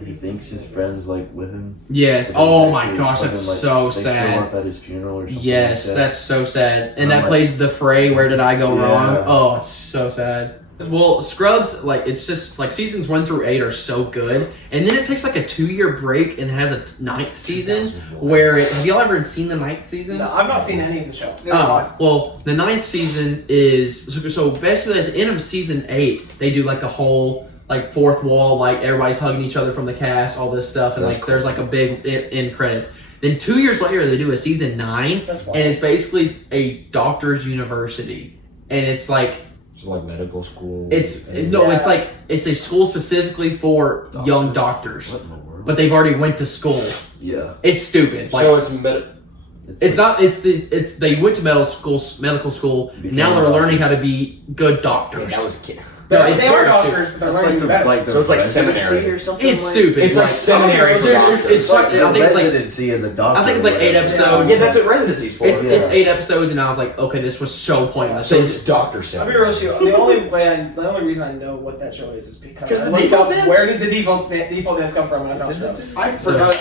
he thinks his friend's like with him. yes. but then Oh he's my actually gosh, that's fucking, like, so they sad. Show up at his funeral or something. Yes, like that. that's so sad. And I'm that like- plays the fray, Where Did I Go Yeah. Wrong? Oh, it's so sad. Well, Scrubs, like, it's just, like, seasons 1 through 8 are so good. And then it takes, like, a 2-year break and has a 9th season where have y'all ever seen the 9th season? No, I've not seen any of the show. Oh, well, the 9th season is, so basically at the end of season 8, they do, like, the whole, like, fourth wall, like, everybody's hugging each other from the cast, all this stuff, and, That's like, cool. there's, like, a big end credits. Then 2 years later, they do a season 9, That's and wild. it's basically a doctor's university. And it's, like, It's like medical school. it's Yeah. it's a school specifically for young doctors, What in the world? but they've already went to school. Yeah. It's stupid. Like so it's it's not. It's they went to medical school. And now they're learning how to be good doctors. that was kid. No, it's they are very doctors, stupid. but they're learning better. So it's like seminary. or something. It's stupid. It's like seminary for doctors. It's like I think it's like residency as a doctor. I think it's like 8 episodes. Yeah, that's what residency's for. It's Yeah. 8 episodes, and I was like, okay, this was so pointless. so They it's just- doctor I'll seminary. be real with you. The only reason I know what that show is because Because I the looked default up dance? where did the default dance come from, and I found Scrubs.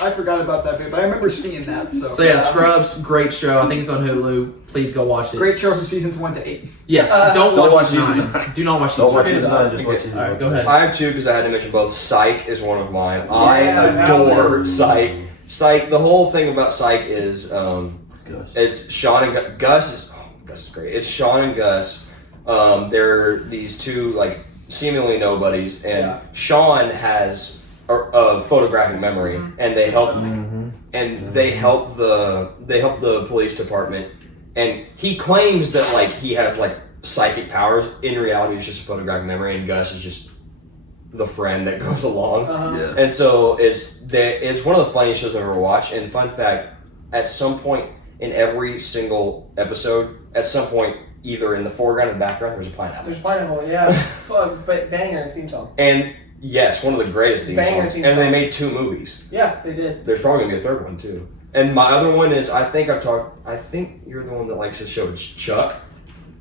I forgot about that bit, but I remember seeing that. So yeah, Scrubs, great show. I think it's on Hulu. Please go watch it. Great show from seasons 1 to 8. Yes, don't watch season 9. Do not watch Don't season watch 9. season 9, just watch season All right, 1. go ahead. I have two because I had to mention both. Psych is one of mine. Yeah, I adore Alan. Psych. Psych. The whole thing about Psych is Gosh. it's Sean and Gus. Gus is great. It's Sean and Gus. They're these two like seemingly nobodies, and Yeah. Sean has a photographic memory, and they help they help the police department, and he claims that like he has like psychic powers. In reality, it's just a photographic memory, and Gus is just the friend that goes along. Yeah. And so it's one of the funniest shows I've ever watched. And fun fact, at some point in every single episode, at some point, either in the foreground or the background, there's a pineapple. There's pineapple, yeah. But banger theme song. And yes, one of the greatest theme Banger songs. theme And song. they made 2 movies. Yeah, they did. There's probably gonna be a third one too. And my other one is I think you're the one that likes this show. It's Chuck.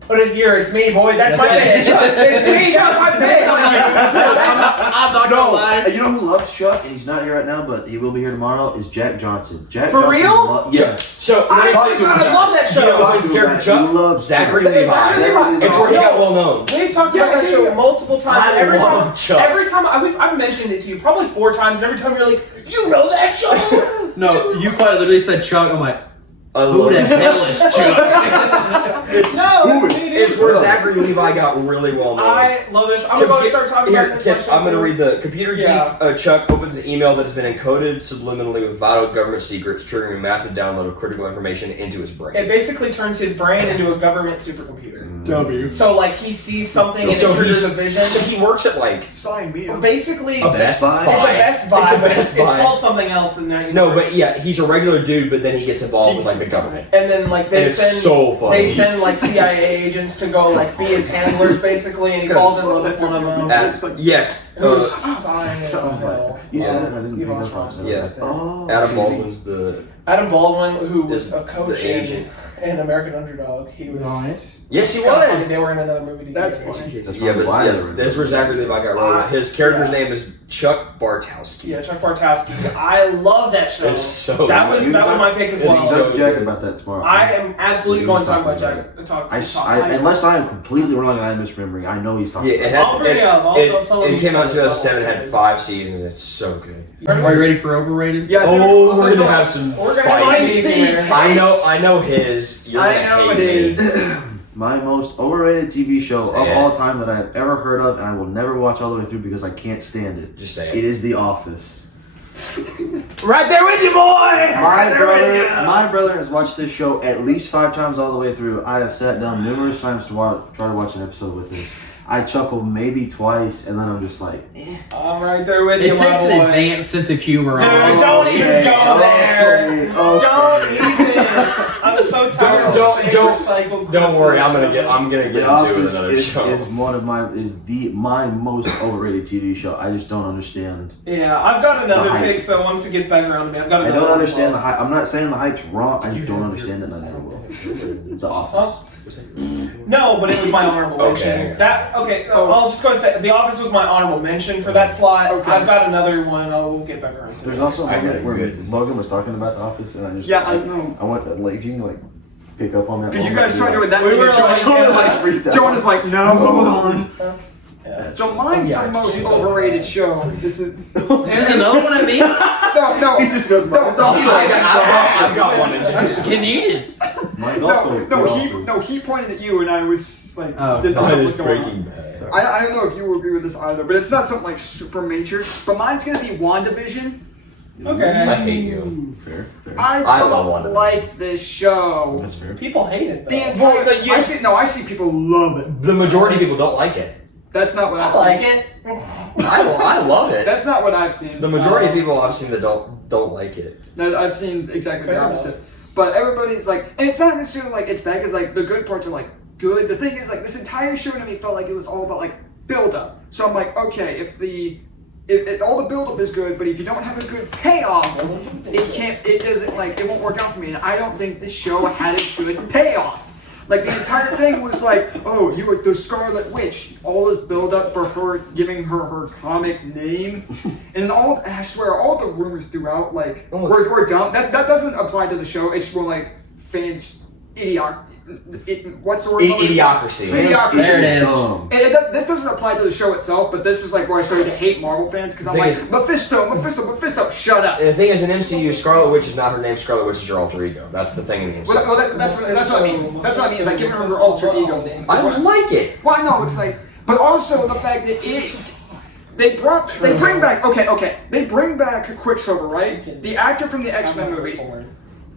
Put it here. It's me, boy. That's my pick. It's me. That's my pick. I'm not gonna lie. You know who loves Chuck, and he's not here right now, but he will be here tomorrow, is Jack Johnson. Jack For Johnson real? yes. So I talk to him. love that You know show. who's the character He Chuck? loves Zachary Chuck. Levi. Zachary Levi. It's where he got well known. We've talked about that show multiple times. I Every love time, Chuck. every time I've mentioned it to you probably 4 times, and every time you're like, you know that show? No, you quite literally said Chuck. I'm like, I who love the it. hell is Chuck? It's where Zachary Levi got really well known. I love this. I'm going to start talking Here, about this. tip, I'm going to read the Computer Geek. Yeah. Chuck opens an email that has been encoded subliminally with vital government secrets, triggering a massive download of critical information into his brain. It basically turns his brain into a government supercomputer. W. So, like, he sees something and So it triggers he's- a vision. So he works at like Sign me up. Basically, a Best Buy. it's a Best Buy. It's a but Best It's Buy. called something else in that No, universe. but yeah, he's a regular dude, but then he gets involved with like the government. And then, like, they And it's send so funny. They send like CIA agents to go like be his handlers basically, and he falls in love with one of them. Yes. Who's fine as I was like, hell. you said it, I didn't You pick watched up on it. it. Yeah. Oh, Adam Baldwin's the Adam Baldwin, who was Is a coach the agent. in American Underdog. He was. Nice. Yes, he Kinda funny, was. They were in another movie together. That's funny. That's Yeah, but probably why yes, they were that's where doing Zachary Levi got wrong. His character's Yeah. name is Chuck Bartowski. Yeah, Chuck Bartowski. I love that show. It's so that good. was my pick as It's well. Talk so to Jack good. about that tomorrow. I am absolutely He going was to talk about talking Jack. unless I am completely wrong and I'm misremembering, I know he's talking Yeah, it about had, I'll bring it up. I'll tell him it came out in you said it, 2007. It so had I'll 5 seasons. It's so good. Are you ready for overrated? Yeah, Oh, we're gonna have some We're gonna have spicy. spicy. I know his. You're I gonna know hate it me. is. my most overrated TV show Say of it. all time that I've ever heard of, and I will never watch all the way through because I can't stand it. Just say It it. is The Office. Right there with you, boy. My brother has watched this show at least 5 times all the way through. I have sat down numerous times to try to watch an episode with him. I chuckle maybe twice, and then I'm just like, eh. I'm right there with you, It my takes boy. an advanced sense of humor. Dude, on don't it. even go there. Okay. Don't even. I'm so tired. Don't- of don't- recycled Don't clips worry, of I'm gonna show. get The into it Office another is show. one of my most overrated TV show. I just don't understand. Yeah, I've got another The hype. pick. So once it gets back around to me, I've got I another. don't one understand as the well. hype. I'm not saying the hype's wrong. I just don't understand it, and I never will. The Office. No, but it was my honorable Okay. mention. I'll just go and say The Office was my honorable mention for that slot. Okay. I've got another one. We'll get back around to. There's also I one got it where good. Logan was talking about The Office, and I just Yeah, I know. I want like if you can like pick up on that. Because you moment, guys tried doing that. We were Joe- like- Totally like freaked out. Joan is like, no, hold on. Yeah. So mine's Yeah, the most she's overrated show. This is This is another one at me? no. He just goes. Mine's also, I've got one. I'm just getting heated. mine's also The Office. He pointed at you, and I was like, Oh. didn't know what Mine was is going Breaking on. Bad. I don't know if you will agree with this either, but it's not something like super major. But mine's gonna be WandaVision. Okay. I hate you. Fair. I I love don't WandaVision. like this show. That's fair. People hate it. Though. The entire Well, I see people love it. The majority of people don't like it. That's not what I I've like seen. it. I love it. That's not what I've seen. The majority of people I've seen that don't like it. I've seen exactly Fair the enough. opposite. But everybody's like, and it's not necessarily like it's bad because like the good parts are like good. The thing is like this entire show to me felt like it was all about like build up. So I'm like, okay, if all the build up is good, but if you don't have a good payoff, it doesn't like it won't work out for me. And I don't think this show had a good payoff. Like the entire thing was like, oh, you were the Scarlet Witch. All this build up for her giving her comic name, and I swear all the rumors throughout like were dumb. That doesn't apply to the show. It's more like fans what's the word? Idiocracy. Idiocracy. There it is. And this doesn't apply to the show itself, but this was like where I started to hate Marvel fans because I'm Thing like, is- Mephisto, shut up. The thing is, in MCU, Scarlet Witch is not her name. Scarlet Witch is your alter ego. That's the thing in the MCU. Well, that's what I mean. That's what I mean. It's like giving her her alter ego. I don't like it. Well, no, it's like, but also the fact that they bring back Quicksilver, right? The actor from the X-Men movies.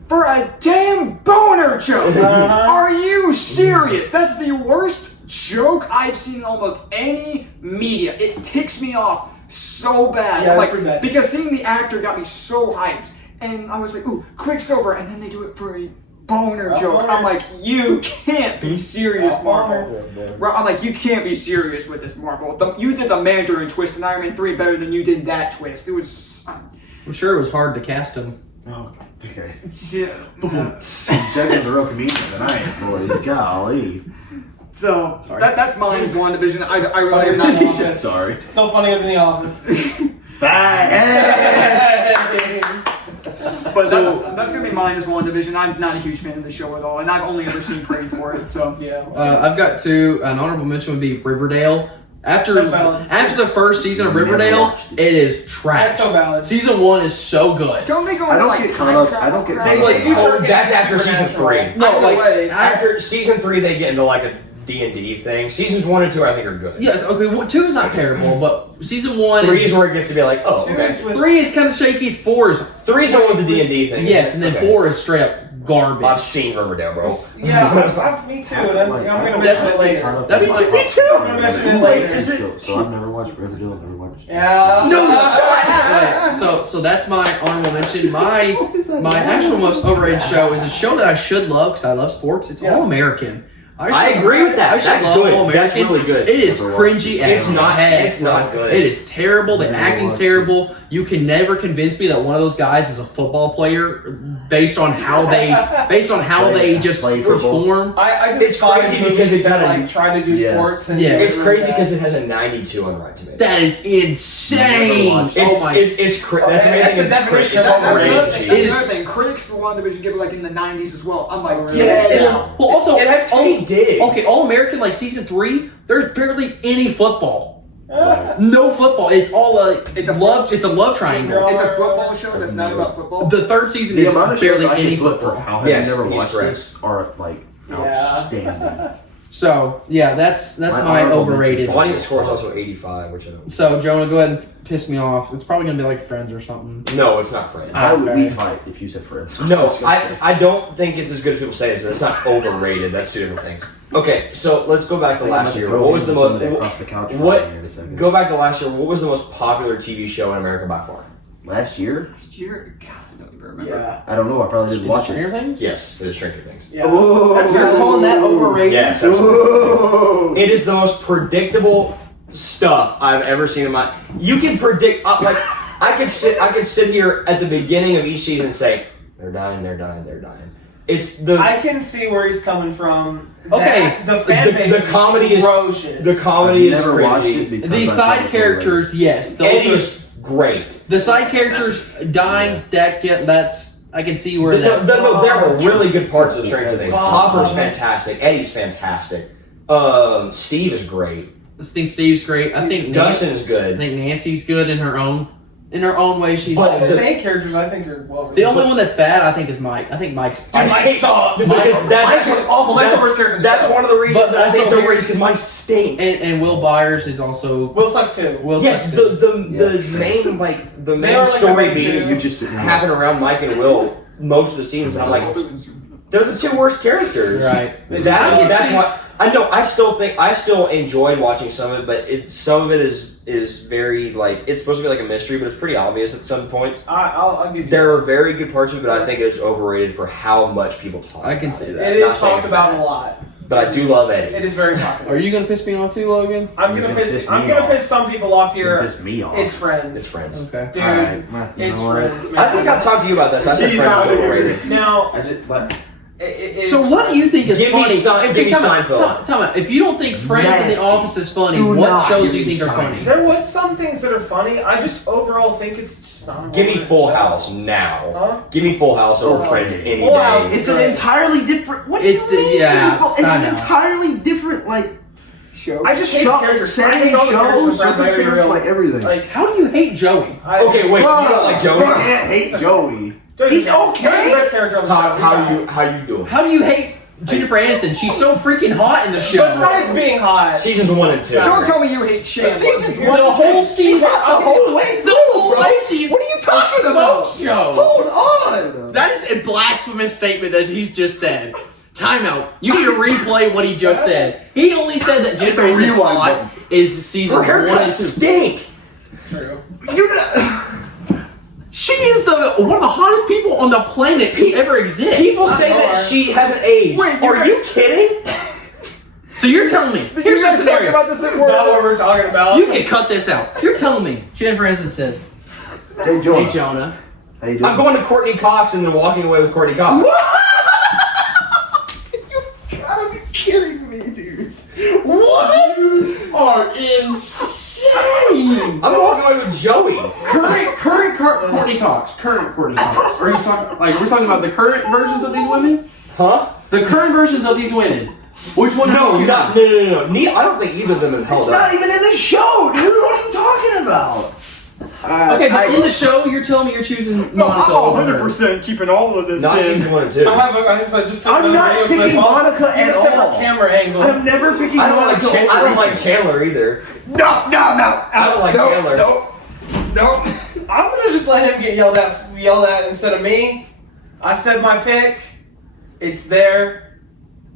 For a damn boner joke! Are you serious? That's the worst joke I've seen in almost any media. It ticks me off so bad. Yeah, Like, pretty bad. because seeing the actor got me so hyped. And I was like, ooh, Quicksilver, and then they do it for a boner joke. I'm like, you can't be serious, Marvel. I'm like, you can't be serious with this, Marvel. You did the Mandarin twist in Iron Man 3 better than you did that twist. It was... I'm sure it was hard to cast him. Oh, okay. Yeah. Jackson's a real comedian tonight, boys. Golly. So, that's mine, WandaVision. I really Funnier am than not... The Office. Sorry. Still funnier than The Office. But that's going to be mine as WandaVision. I'm not a huge fan of the show at all, and I've only ever seen praise for it, so... Yeah. I've got two. An honorable mention would be Riverdale. After That's valid. the first season of Riverdale, it is trash. That's so valid. Season 1 is so good. Don't they go I into, don't like, get time caught up- travel I don't get crap? caught up. Like, you start That's getting after season supernatural. 3. No, Either like way. After season 3, they get into like a D&D thing. Seasons 1 and 2, I think, are good. yes, okay. Well, 2 is not terrible, but season 1 3 is is where it gets to be like, oh, Two okay. is with- 3 is kind of shaky. 4 is 3 is the one with the D&D thing. yes, and then Okay. 4 is straight up garbage. I've seen Riverdale, bro. Yeah, me too. And I'm going to mention it later. That's me my- too. I'm gonna mention it later. So I've never watched Riverdale. Never watched. Yeah. No, Right, so that's my honorable mention. My actual most overrated show is a show that I should love because I love sports. It's All American. I agree with that. I should That's love good. All That's American. really good. It is Never cringy watched it. as It's not good. It is terrible. The Never acting's watched terrible. You can never convince me that one of those guys is a football player based on how they just Play football. perform. I It's despise crazy movies because it that kinda- like try to do Yes. sports and Yeah. It's crazy because it has a 92 on Rotten Tomatoes. That is insane. watched Oh my! It's That's the main thing. the It's definition it's of all overrated. rated That's cheese. another thing. Critics for WandaVision give it like in the 90s as well. I'm like, Yeah, yeah. yeah. Well, also, it had Tony Diggs. Okay, All American, like season 3, there's barely any football. Ah. No football. It's all It's a love triangle. It's a football show that's not about football. The third season The is amount of shows barely I any can flip for football. how have Yes, you never he's watched correct. this are like Yeah. outstanding. So yeah, that's my honorable overrated. mention. Audience score is also 85, which I don't. So Jonah, go ahead and piss me off. It's probably gonna be like Friends or something. No, it's not Friends. How would we fight if you said Friends? No, I don't think it's as good as people say it is, but it's not overrated. That's two different things. Okay, so let's go back to last year. What was the across the couch? what? Here in a second. Go back to last year. What was the most popular TV show in America by far? Last year? Last year? God, I don't even remember. Yeah. I don't know. I probably didn't watch it. Stranger Things? Yes, it is Stranger Things. Yeah. Oh. That's You're fair. calling that overrated? Yes, absolutely. Oh. It is the most predictable stuff I've ever seen in my. You can predict like I could sit here at the beginning of each season and say they're dying. It's the I can see where he's coming from. Okay. The fan base the comedy is ferocious. the comedy is Never watched it cringy. because The I side thought it was characters, yes, those Eddie are is great. the side characters dying. That's I can see where that. No, there are really good parts of Stranger Things. Oh. Hopper's fantastic. Eddie's fantastic. Steve is great. I think Steve's great. I think Dustin is I good. think Nancy's good in her own way. She's But good. The main characters I think are well. The only one that's bad, I think, is Mike. I think Mike's. Mike sucks. Because Mike was awful. Mike's the worst character. in the That's show. one of the reasons But that I think it's also- overrated because Mike stinks. And Will Byers is also. Will sucks too. Will Yes, sucks too. the main They main are like story the main beats two. You just sitting happen around Mike and Will most of the scenes, and I'm like, they're the two worst characters. Right. That's why I know. I still enjoyed watching some of it, but some of it is very like it's supposed to be like a mystery, but it's pretty obvious at some points. I'll give you. There are very good parts of it, but I think it's overrated for how much people talk. I can about see it. that. It Not is saying talked it's about bad. a lot. But I do love Eddie. It is very popular. Are you gonna piss me off too, Logan? I'm You're gonna gonna piss. piss I'm me gonna off. piss some people off You here. pissed me off. It's Friends. It's Friends. Okay. Dude, Alright, you it's know what? Friends. Man. I think I've talked to you about this. I said He's Friends out is of here. overrated. Now, I just like. So what do you think is Give me funny? give me Time out, Seinfeld. time out. If you don't think Friends and The Nasty. Office is funny, Do what not shows give do you me think are funny? Seinfeld. there was some things that are funny. I just overall think it's just not. a Give me well-written Full show. House now. Huh? Give me Full House over Oh, Friends okay. any Full House day. is an entirely different. What It's the- yeah, It's I an know. entirely different Show. I just hate show, characters. I setting, hate all the characters show, in Friends. I hate circumstance, real- like everything. Like, How do you hate Joey? Okay, wait. You don't like Joey? I can't hate Joey. Joey's He's the- okay. Joey's the best character on the show. How you doing? How do you hate Jennifer Aniston. She's so freaking hot in the show. Besides being hot, Seasons 1 and 2. Don't tell me you hate Chandler. Seasons The 1 and 2. whole season. She's hot the whole way The whole through, bro. way she's What are you a talking about? smoke show. Hold on. That is a blasphemous statement that he's just said. Timeout. You need to replay what he just said. He only said that Jennifer Aniston's rewind hot is season Her 1 and 2. haircuts stink. true. She is one of the hottest people on the planet to ever exist. People say that she hasn't aged. Wait, Are you kidding? So you're telling me, here's the scenario. About this That's not what we're talking about. You can cut this out. You're telling me, Jennifer Aniston says, Hey, Jonah. "Hey Jonah, How you doing? I'm going to Courtney Cox and then walking away with Courtney Cox. You gotta be kidding me, dude. what are insane?" I'm walking away with Joey. Current Courtney Cox. Current Courtney Cox. Are you talking like we're talking about the current versions of these women? Huh? The current versions of these women. Which one? No, would you no. I don't think either of them have held It's up. not even in the show, dude. What are you talking about? Okay, but in the show, you're telling me you're choosing No, Monica I'm over her. 100% keeping all of this Not in. seasons 1 and 2. I just took I'm another not video picking clip. Monica Need a at separate all. camera angle. I'm never picking I don't like Monica over I don't like Rachel. Chandler either. No. I don't like Chandler. No. I'm gonna just let him get yelled at instead of me. I said my pick. It's there.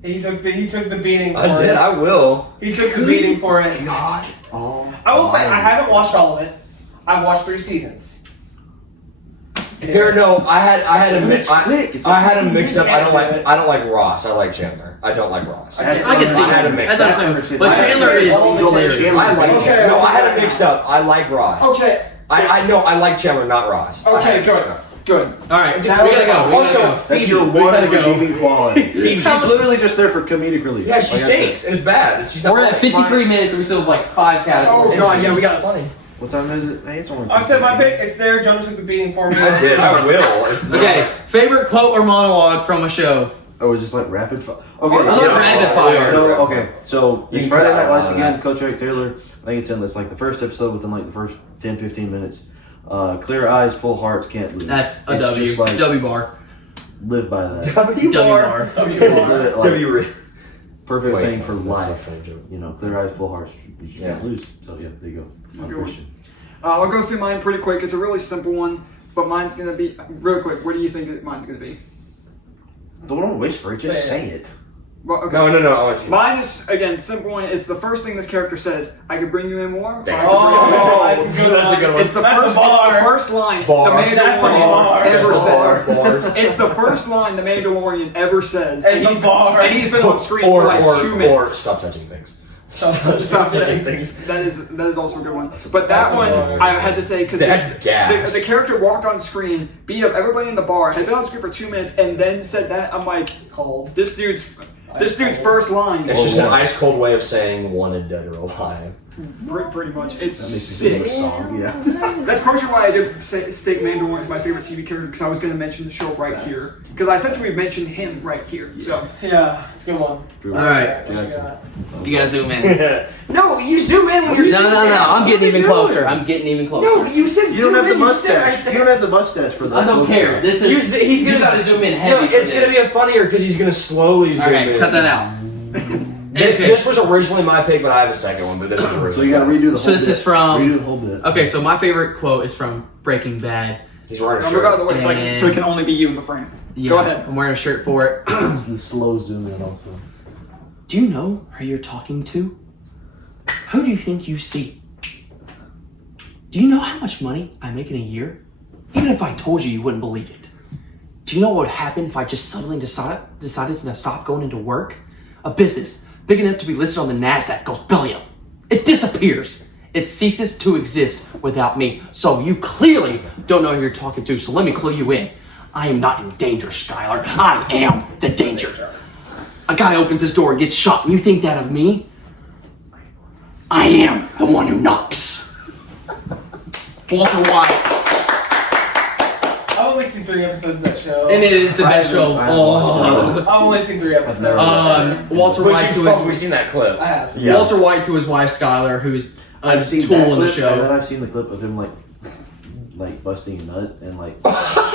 He took the beating for I it. did. I will. He took the beating for it. Oh, I will say I haven't watched all of it. I've watched 3 seasons. Here, no. I had a mix. quick. It's I had him mixed up. I don't Can't do like. it. I don't like Ross. I like Chandler. I don't like Ross. I I can see I had that. him mixed That's up. understandable. But Chandler is hilarious. I like. Okay, No, I had okay. it mixed up. I like Ross. Okay. I know. I like Chandler, not Ross. I Okay, had it mixed good. up. Good. All right, we Now- gotta go. We Also, gotta go. That's your We one gotta go. redeeming quality. She's literally just there for comedic relief. Yeah, she Like I said. stinks and it's bad. She's not We're at funny. 53 minutes and we still have like 5 categories. Oh, God, yeah, we got funny. What time is it? Hey, it's only. I said my pick. It's there. Jonah took the beating for me. I did. I will. It's not- Okay, favorite quote or monologue from a show? Oh, it's just like rapid fire. Okay. I love rapid fire. No, okay. So You it's can Friday cut Night out Lights a lot of again. that. Coach Eric Taylor. I think it's like the first episode within like the first 10, 15 minutes. Clear eyes, full hearts, can't lose. That's a It's W. just like, W bar. live by that. W bar. It's like, W. perfect Wait, thing for that's life. a funny joke. You know, clear eyes, full hearts. You just Yeah. can't lose. So yeah, there you go. I'm Good one. Christian. I'll go through mine pretty quick. It's a really simple one, but mine's gonna be real quick. What do you think mine's gonna be? Don't waste for it. Just say it. Well, okay. No. I want you. Mine is again simple one. It's the first thing this character says. I could bring you in warm. Damn. Oh, that's a good That's a one. good one. It's the That's first. a bar. It's the first line Bar. the That's a Mandalorian bar. ever Bar. says. Bars. It's the first line the Mandalorian ever says. It's and a bar. And he's been on screen for like 2 minutes. Or stop touching things. Stop touching things. things. That is also a good one. But that That's a one bar. I had to say because That's gas. the character walked on screen, beat up everybody in the bar, had been on screen for 2 minutes, and then said that. I'm like, Cold. this dude's first line. It's just an ice cold way of saying wanted, dead, or alive. Pretty much. It's That makes me sick. sing a song. Yeah. That's partially why I did say Steak Mandalorian is my favorite TV character because I was going to mention the show right here. Because I essentially mentioned him right here. So Yeah, it's a good one. All right, What you got? you gotta zoom in. No, you zoom in when you're No, I'm getting even closer. I'm getting even closer. No, you said You don't have the zoom in. You said mustache. right there. You don't have the mustache for that. I don't care. This is He's you gonna gotta zoom in No, heavy. it's for gonna this. be funnier because he's gonna slowly zoom Okay, in. cut that out. This was originally my pick, but I have a second one. But this was originally. So you got to redo the whole So this bit. is from- Redo the whole bit. Okay, so my favorite quote is from Breaking Bad. He's wearing a I'll move out of the shirt. way so it can only be you in the frame. Yeah, Go ahead. I'm wearing a shirt for it. It's the slow zoom in also. Do you know who you're talking to? Who do you think you see? Do you know how much money I make in a year? Even if I told you, you wouldn't believe it. Do you know what would happen if I just suddenly decided to stop going into work? A business big enough to be listed on the NASDAQ goes belly up. It disappears. It ceases to exist without me. So you clearly don't know who you're talking to, so let me clue you in. I am not in danger, Skylar. I am the danger. A guy opens his door and gets shot, and you think that of me? I am the one who knocks. Walter White. I've only seen 3 episodes of that show. And it is the best show. I haven't watched I've only seen 3 episodes. Walter Which White you've to probably his seen that clip. I have. Yeah. Walter White to his wife Skylar, who's a I've seen tool that in the clip, and then show. I've seen the clip of him like like busting a nut and like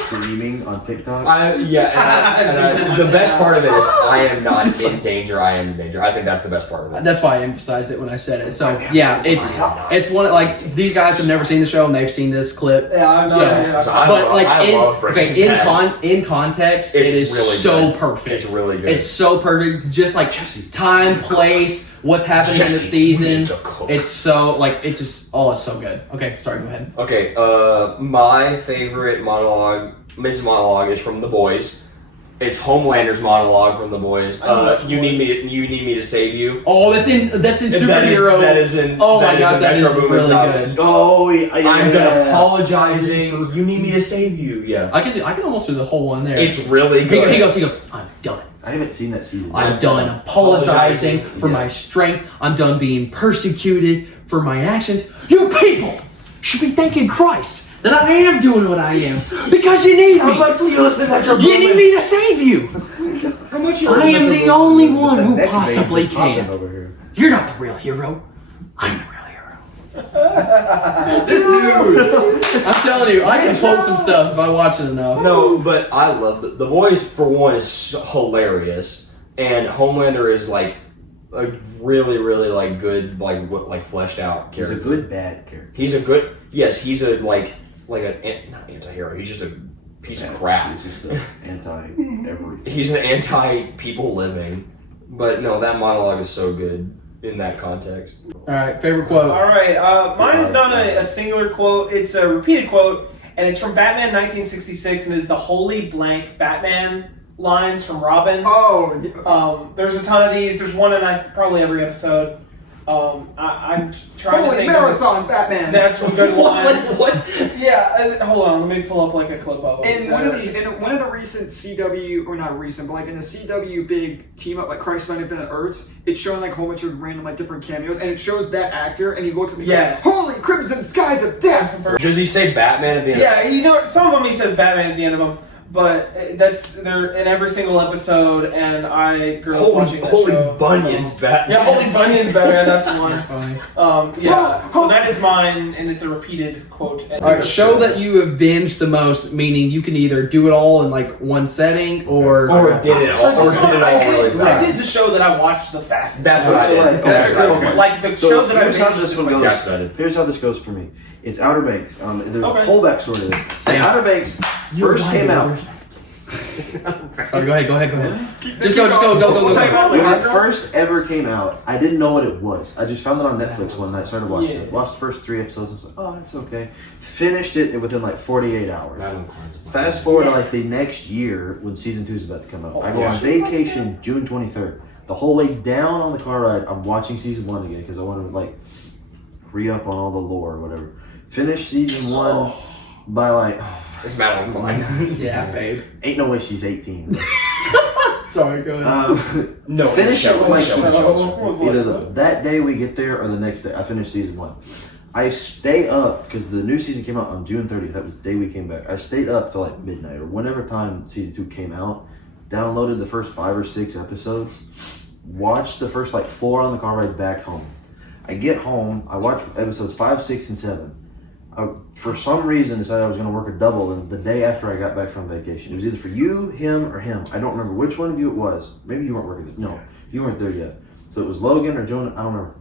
screaming on TikTok. The best part of it is I am not in danger. I am in danger. I think that's the best part of it. That's why I emphasized it when I said it. So yeah, it's one of, like, these guys have never seen the show and they've seen this clip. Yeah, I'm So- not. But like I love Breaking Bad. in context, It's it is really so good. perfect. It's really good. It's so perfect. Just like time, place, what's happening in the season. It's so like it just it's so good. Okay, sorry, go ahead. Okay, my favorite monologue, Mid's monologue, is from The Boys. It's Homelander's monologue from The Boys. You need me to save you. Oh, that's in superhero. That is in. Oh my that gosh, is in that is Metro Boomin's really album. good. Oh, yeah. I'm done apologizing. You need me to save you. Yeah, I can almost do the whole one there. it's really he good. goes. I'm done. I haven't seen that season. I'm done apologizing for my strength. I'm done being persecuted for my actions. You people should be thanking Christ that I am doing what I am because you need me. How much do you listen to Metro You need me to save you. How much you I am the only one who Neck possibly veins are popping can. over here. You're not the real hero. I'm the real hero. This dude. I'm telling you, I can quote some stuff if I watch it enough. No, but I love The Boys. For one, is so hilarious, and Homelander is like a really, really like good, like fleshed out He's character. a good bad character. He's a good. Yes, he's a like not anti-hero. He's just a piece of crap. He's just an anti-everything. He's an anti-people living. But no, that monologue is so good in that context. All right, favorite quote. All right, mine is not a singular quote. It's a repeated quote, and it's from Batman 1966, and is the holy blank Batman lines from Robin. Oh, There's a ton of these. There's one in probably every episode. I'm trying to holy think marathon Batman. That's a good one. What? Yeah, hold on. Let me pull up like a clip of it. In one of the recent CW, or not recent, but like in the CW big team up, like Crisis on Infinite Earths, it's showing like a whole bunch of random like different cameos, and it shows that actor, and he looks at me, Yes. goes, "Holy crimson skies of death!" Does he say Batman at the end? Yeah, you know, some of them he says Batman at the end of them, but they're in every single episode, and I grew up watching that Holy show. Bunyan's Batman. Yeah, Holy Bunyan's Batman. That's one. That's funny. So that is mine, and it's a repeated quote. All right, show that you have binged the most, meaning you can either do it all in like one setting or did it all really I fast. did the show that I watched the fastest. That's what I did. Okay. That's Okay. good. Like the So show that I here's how binged this one the goes. Got excited. Here's how this goes for me. It's Outer Banks. There's Okay. a whole backstory to this. Same. Outer Banks first came out. Sorry, go ahead. Just go. We'll talk about When it later. first ever came out, I didn't know what it was. I just found it on Netflix one night, started watching it. Watched the first 3 episodes and was like, oh, that's okay. Finished it within like 48 hours. Fast forward to like the next year when season 2 is about to come out. I go on vacation June 23rd. The whole way down on the car ride, I'm watching season 1 again because I want to like re-up on all the lore or whatever. Finish season 1 by like... It's Madeline Klein. Yeah, babe. Ain't no way she's 18. Sorry, go ahead. No, Finish it with like Michelle. either that day we get there or the next day. I finished season 1. I stay up because the new season came out on June 30th. That was the day we came back. I stayed up till like midnight or whenever time season 2 came out. Downloaded the first 5 or 6 episodes. Watched the first like 4 on the car ride back home. I get home. I watch episodes 5, 6, and 7. I, for some reason, decided I was going to work a double the day after I got back from vacation. It was either for you, him, or him. I don't remember which one of you it was. Maybe you weren't working. No, you weren't there yet. So it was Logan or Jonah. I don't remember.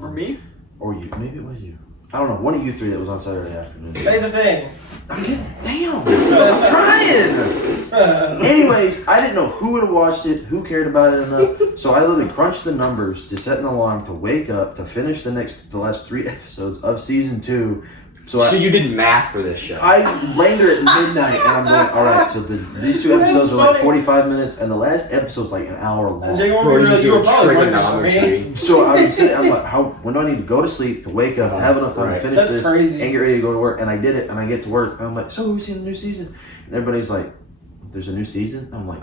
Or me? Or you. Maybe it was you. I don't know. One of you 3 that was on Saturday afternoon. Say the thing. I'm getting damn. I'm trying. Anyways, I didn't know who would have watched it, who cared about it enough. So I literally crunched the numbers to set an alarm to wake up to finish the last 3 episodes of season 2. So you did math for this show. I laid there at midnight and I'm going, all right, so these 2 episodes are like 45 minutes and the last episode's like an hour long. Jay, Bro, you you were do probably working for trigonometry. me. So I'm sitting, I'm like, when do I need to go to sleep to wake up, to have enough time to finish That's this crazy. and get ready to go to work? And I did it and I get to work and I'm like, so we've seen the new season? And everybody's like, there's a new season? I'm like,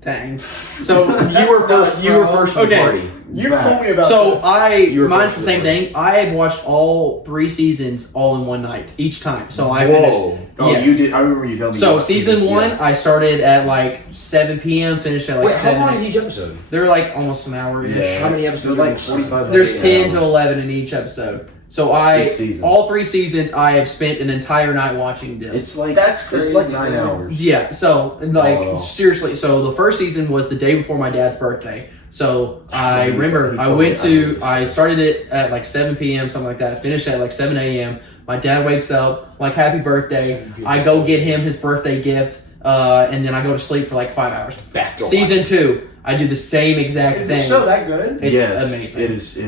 Dang. So You were first to the Okay. party. You told me about So this. You were mine's the first same to the thing. I had watched all 3 seasons all in one night each time. So I Whoa. finished. oh, yes. you did. I remember you telling me. So you watched season 1, yeah. I started at like 7 p.m. Finished at like Wait, how 7. long is each episode? They're like almost an hour ish. Yeah, How many it's- episodes Like are there? 45. There's minutes. 10 to 11 in each episode. So This season. all 3 seasons, I have spent an entire night watching them. It's like That's It's crazy, like 9 dude. hours. Yeah, so like Oh. seriously, so the first season was the day before my dad's birthday. So I remember I started it at like 7 p.m. something like that. Finished at like 7 a.m. My dad wakes up like happy birthday. I go get him his birthday gift, and then I go to sleep for like 5 hours. Back to Season 2, I do the same exact Is thing. the show that good? It's Yes, amazing. It is.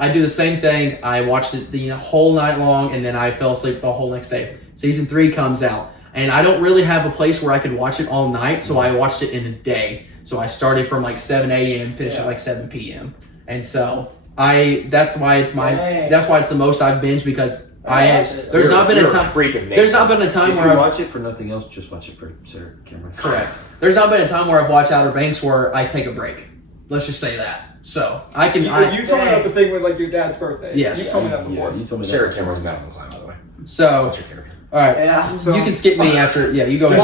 I do the same thing. I watched it the whole night long, and then I fell asleep the whole next day. Season 3 comes out, and I don't really have a place where I could watch it all night, so I watched it in a day. So I started from like 7 a.m. finished at like 7 p.m. And so that's why it's the most I've binged because there's not been a time. Freak of nature. There's not been a time If where you I've watch it for nothing else, just watch it for Sarah Cameron. correct. There's not been a time where I've watched Outer Banks where I take a break. Let's just say that. So I can. You told me about the thing with like your dad's birthday. Yes. You told me that before. Yeah, you told me Sarah that. Cameron's Mountain Climb, by the way. So What's your character? all right, Yeah. So- you can skip me after. Yeah, you go ahead.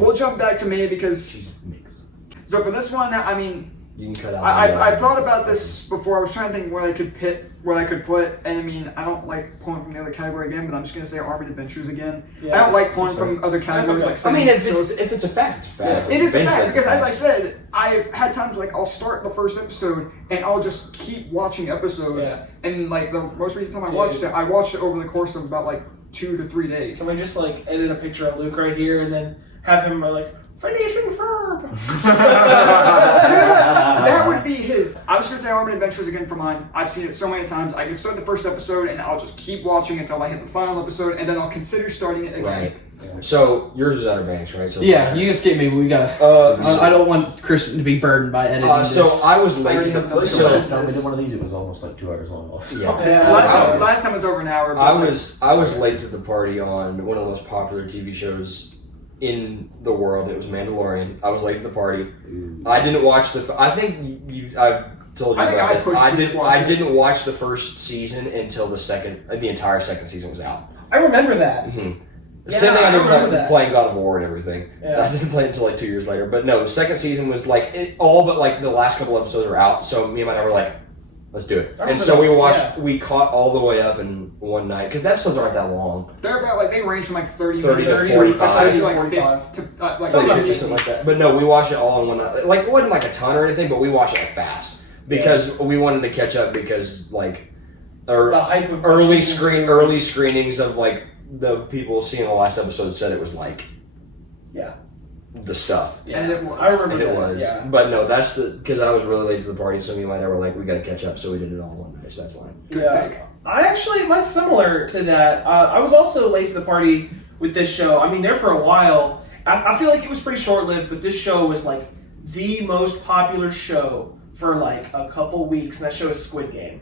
We'll jump back to me because so for this one, I mean, You can cut out. I thought about this before. I was trying to think where I could put, and I mean, I don't like pulling from the other category again, but I'm just gonna say Armored Adventures again. Yeah. I don't like pulling from other categories okay. like. I mean, if shows. it's a fact, it's a fact. It is a Bench fact that because, as I fact. said, I've had times like I'll start the first episode and I'll just keep watching episodes. Yeah. And like the most recent time I Dude. watched it over the course of about like 2 to 3 days. Somebody just like edit a picture of Luke right here and then have him like finishing firm. That would be his. I was gonna say Armored Adventures again for mine. I've seen it so many times. I can start the first episode and I'll just keep watching until I hit the final episode, and then I'll consider starting it again. Right. So yours is Outer Banks, right? So Yeah, you can skip me. We got. I don't want Christian to be burdened by editing. So this. I was late to the already So so last time we did one of these, it was almost like 2 hours long. Also. yeah. Yeah. Last time was over an hour. But I was late to the party on one of the most popular TV shows in the world. It was Mandalorian. I was late to the party. I didn't watch the. I think I've told you I think about I this. pushed I you to didn't. watch I it. didn't watch the first season until the entire second season was out. I remember that. Mm-hmm. Yeah, Same thing I I did remember with that. playing God of War and everything. Yeah. I didn't play it until like 2 years later. But no, the second season was like all but like the last couple episodes were out. So me and my dad were like, let's do it. I And so we remember watched. that, We caught all the way up in one night because the episodes aren't that long. they're about like they range from like 30 30 to minutes 45. to like 45. 50 to like Something 50. something like that. But no, we watched it all in one night. Like it wasn't like a ton or anything, but we watched it like fast because we wanted to catch up because like The hype of early season 2 early was- screenings of like the people seeing the last episode said it was like Yeah. the stuff. Yeah. And it was. I remember And it that. was, Yeah. but no, that's because I was really late to the party, so me and my dad were like, we gotta catch up, so we did it all in one night. So that's why. Yeah. I actually, mine's similar to that. I was also late to the party with this show. I mean, there for a while. I feel like it was pretty short lived, but this show was like the most popular show for like a couple weeks, and that show is Squid Game.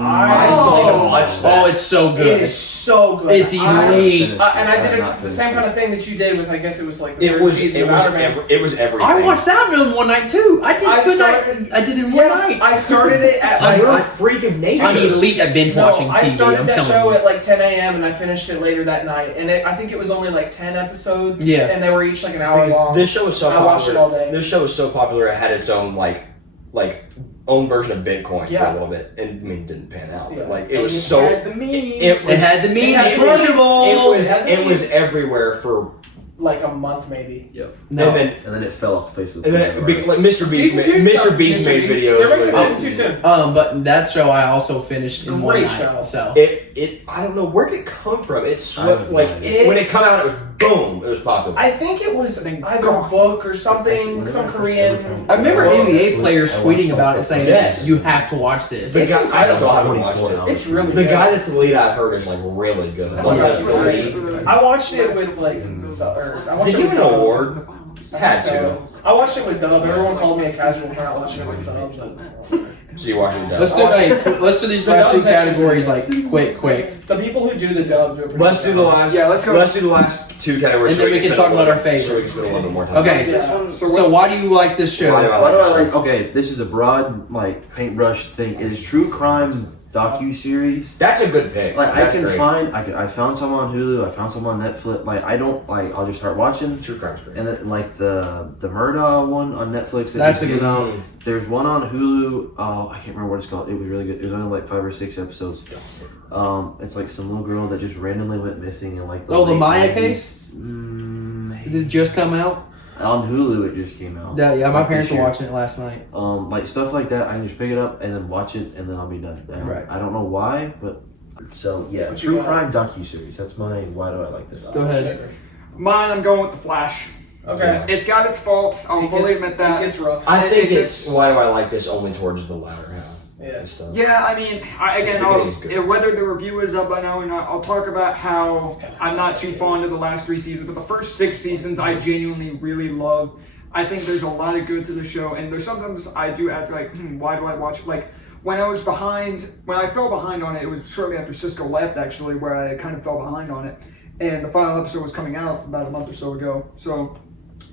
I still haven't watched that. Oh, it's so good. It is so good. It's elite. finished And I it. did have not the finished same it. kind of thing that you did with, I guess it was like the It third was season it of was Outer Banks. it was everything. I watched that in one night too. I did I good started- night. I did it in one Yeah, night. I started it at I'm like a freak of nature. I'm elite at binge No, watching I TV. started I'm that telling show you. at like 10 a.m. and I finished it later that night. And I think it was only like 10 episodes. Yeah. And they were each like an hour long. This show was so I watched it all popular. day. This show was so popular. It had its own like own version of Bitcoin for Yeah. a little bit, and I mean, it didn't pan out. Yeah. But like it And was it so. Had the memes. It had the memes, had the Portable. memes. It was everywhere for. like a month maybe. No. And And then it fell off the face of the then planet. like Mr. Beast Season two made, starts Mr. Beast made videos. They're making with- season 2 soon. But that show I also finished in one Great night. show. So It I don't know where did it come from. It swept like It's- when it came out, it was boom. It was popular. I think it was Thank either a God. book or something, Whenever some I first Korean. ever found I remember Well, NBA players I tweeting watched about all it, saying Yes. you have to watch this. The It's guy, I incredible. still haven't watched 24 it. hours. It's really The good. guy that's the lead I heard is like really good. It's like That's a great. lead. I watched it with like, I watched Did it you with win an Dub. award? Had to. So, I watched it with Dub. Everyone called me a casual for not watching it with Sub. So you watching it? Let's do let's do these The last two dub's actually categories pretty like quick. The people who do the dub do it. Let's do the last. Yeah, let's go. Let's do the last two categories. And then we can spend talk a about little- our favorite. So we can spend a little bit more time. Okay. Yeah. So why do you like this show? Why do I Why do I this like? Okay, this is a broad like paintbrush thing. It is true crime docu-series. That's a good pick. Like That's I can great. find, I found some on Hulu. I found some on Netflix. Like I don't like. I'll just start watching. True crime's great. And then like the Murdaugh one on Netflix. That That's just a good came one. out. There's one on Hulu. Oh, I can't remember what it's called. It was really good. It was only like 5 or 6 episodes. It's like some little girl that just randomly went missing in like Oh, the late Maya 90s. case? Did it just come out? On Hulu, it just came out. Yeah, my Like parents this were year. watching it last night. Like stuff like that, I can just pick it up and then watch it, and then I'll be done. Right. I don't know why, but so yeah, What you true got? crime docu-series. That's my. Why do I like this? Go ahead. Mine, I'm going with The Flash. Okay. It's got its faults. I'll fully admit that. It gets rough. I think It it's why do I like this only towards the latter half. Yeah. and stuff. Yeah, I mean, beginning's good. whether the review is up by now or not, I'll talk about how I'm not too fond of the last 3 seasons, but the first 6 seasons I genuinely really love. I think there's a lot of good to the show, and there's sometimes I do ask, like, why do I watch it? Like, when I fell behind on it, it was shortly after Cisco left, actually, where I kind of fell behind on it. And the final episode was coming out about a month or so ago. So,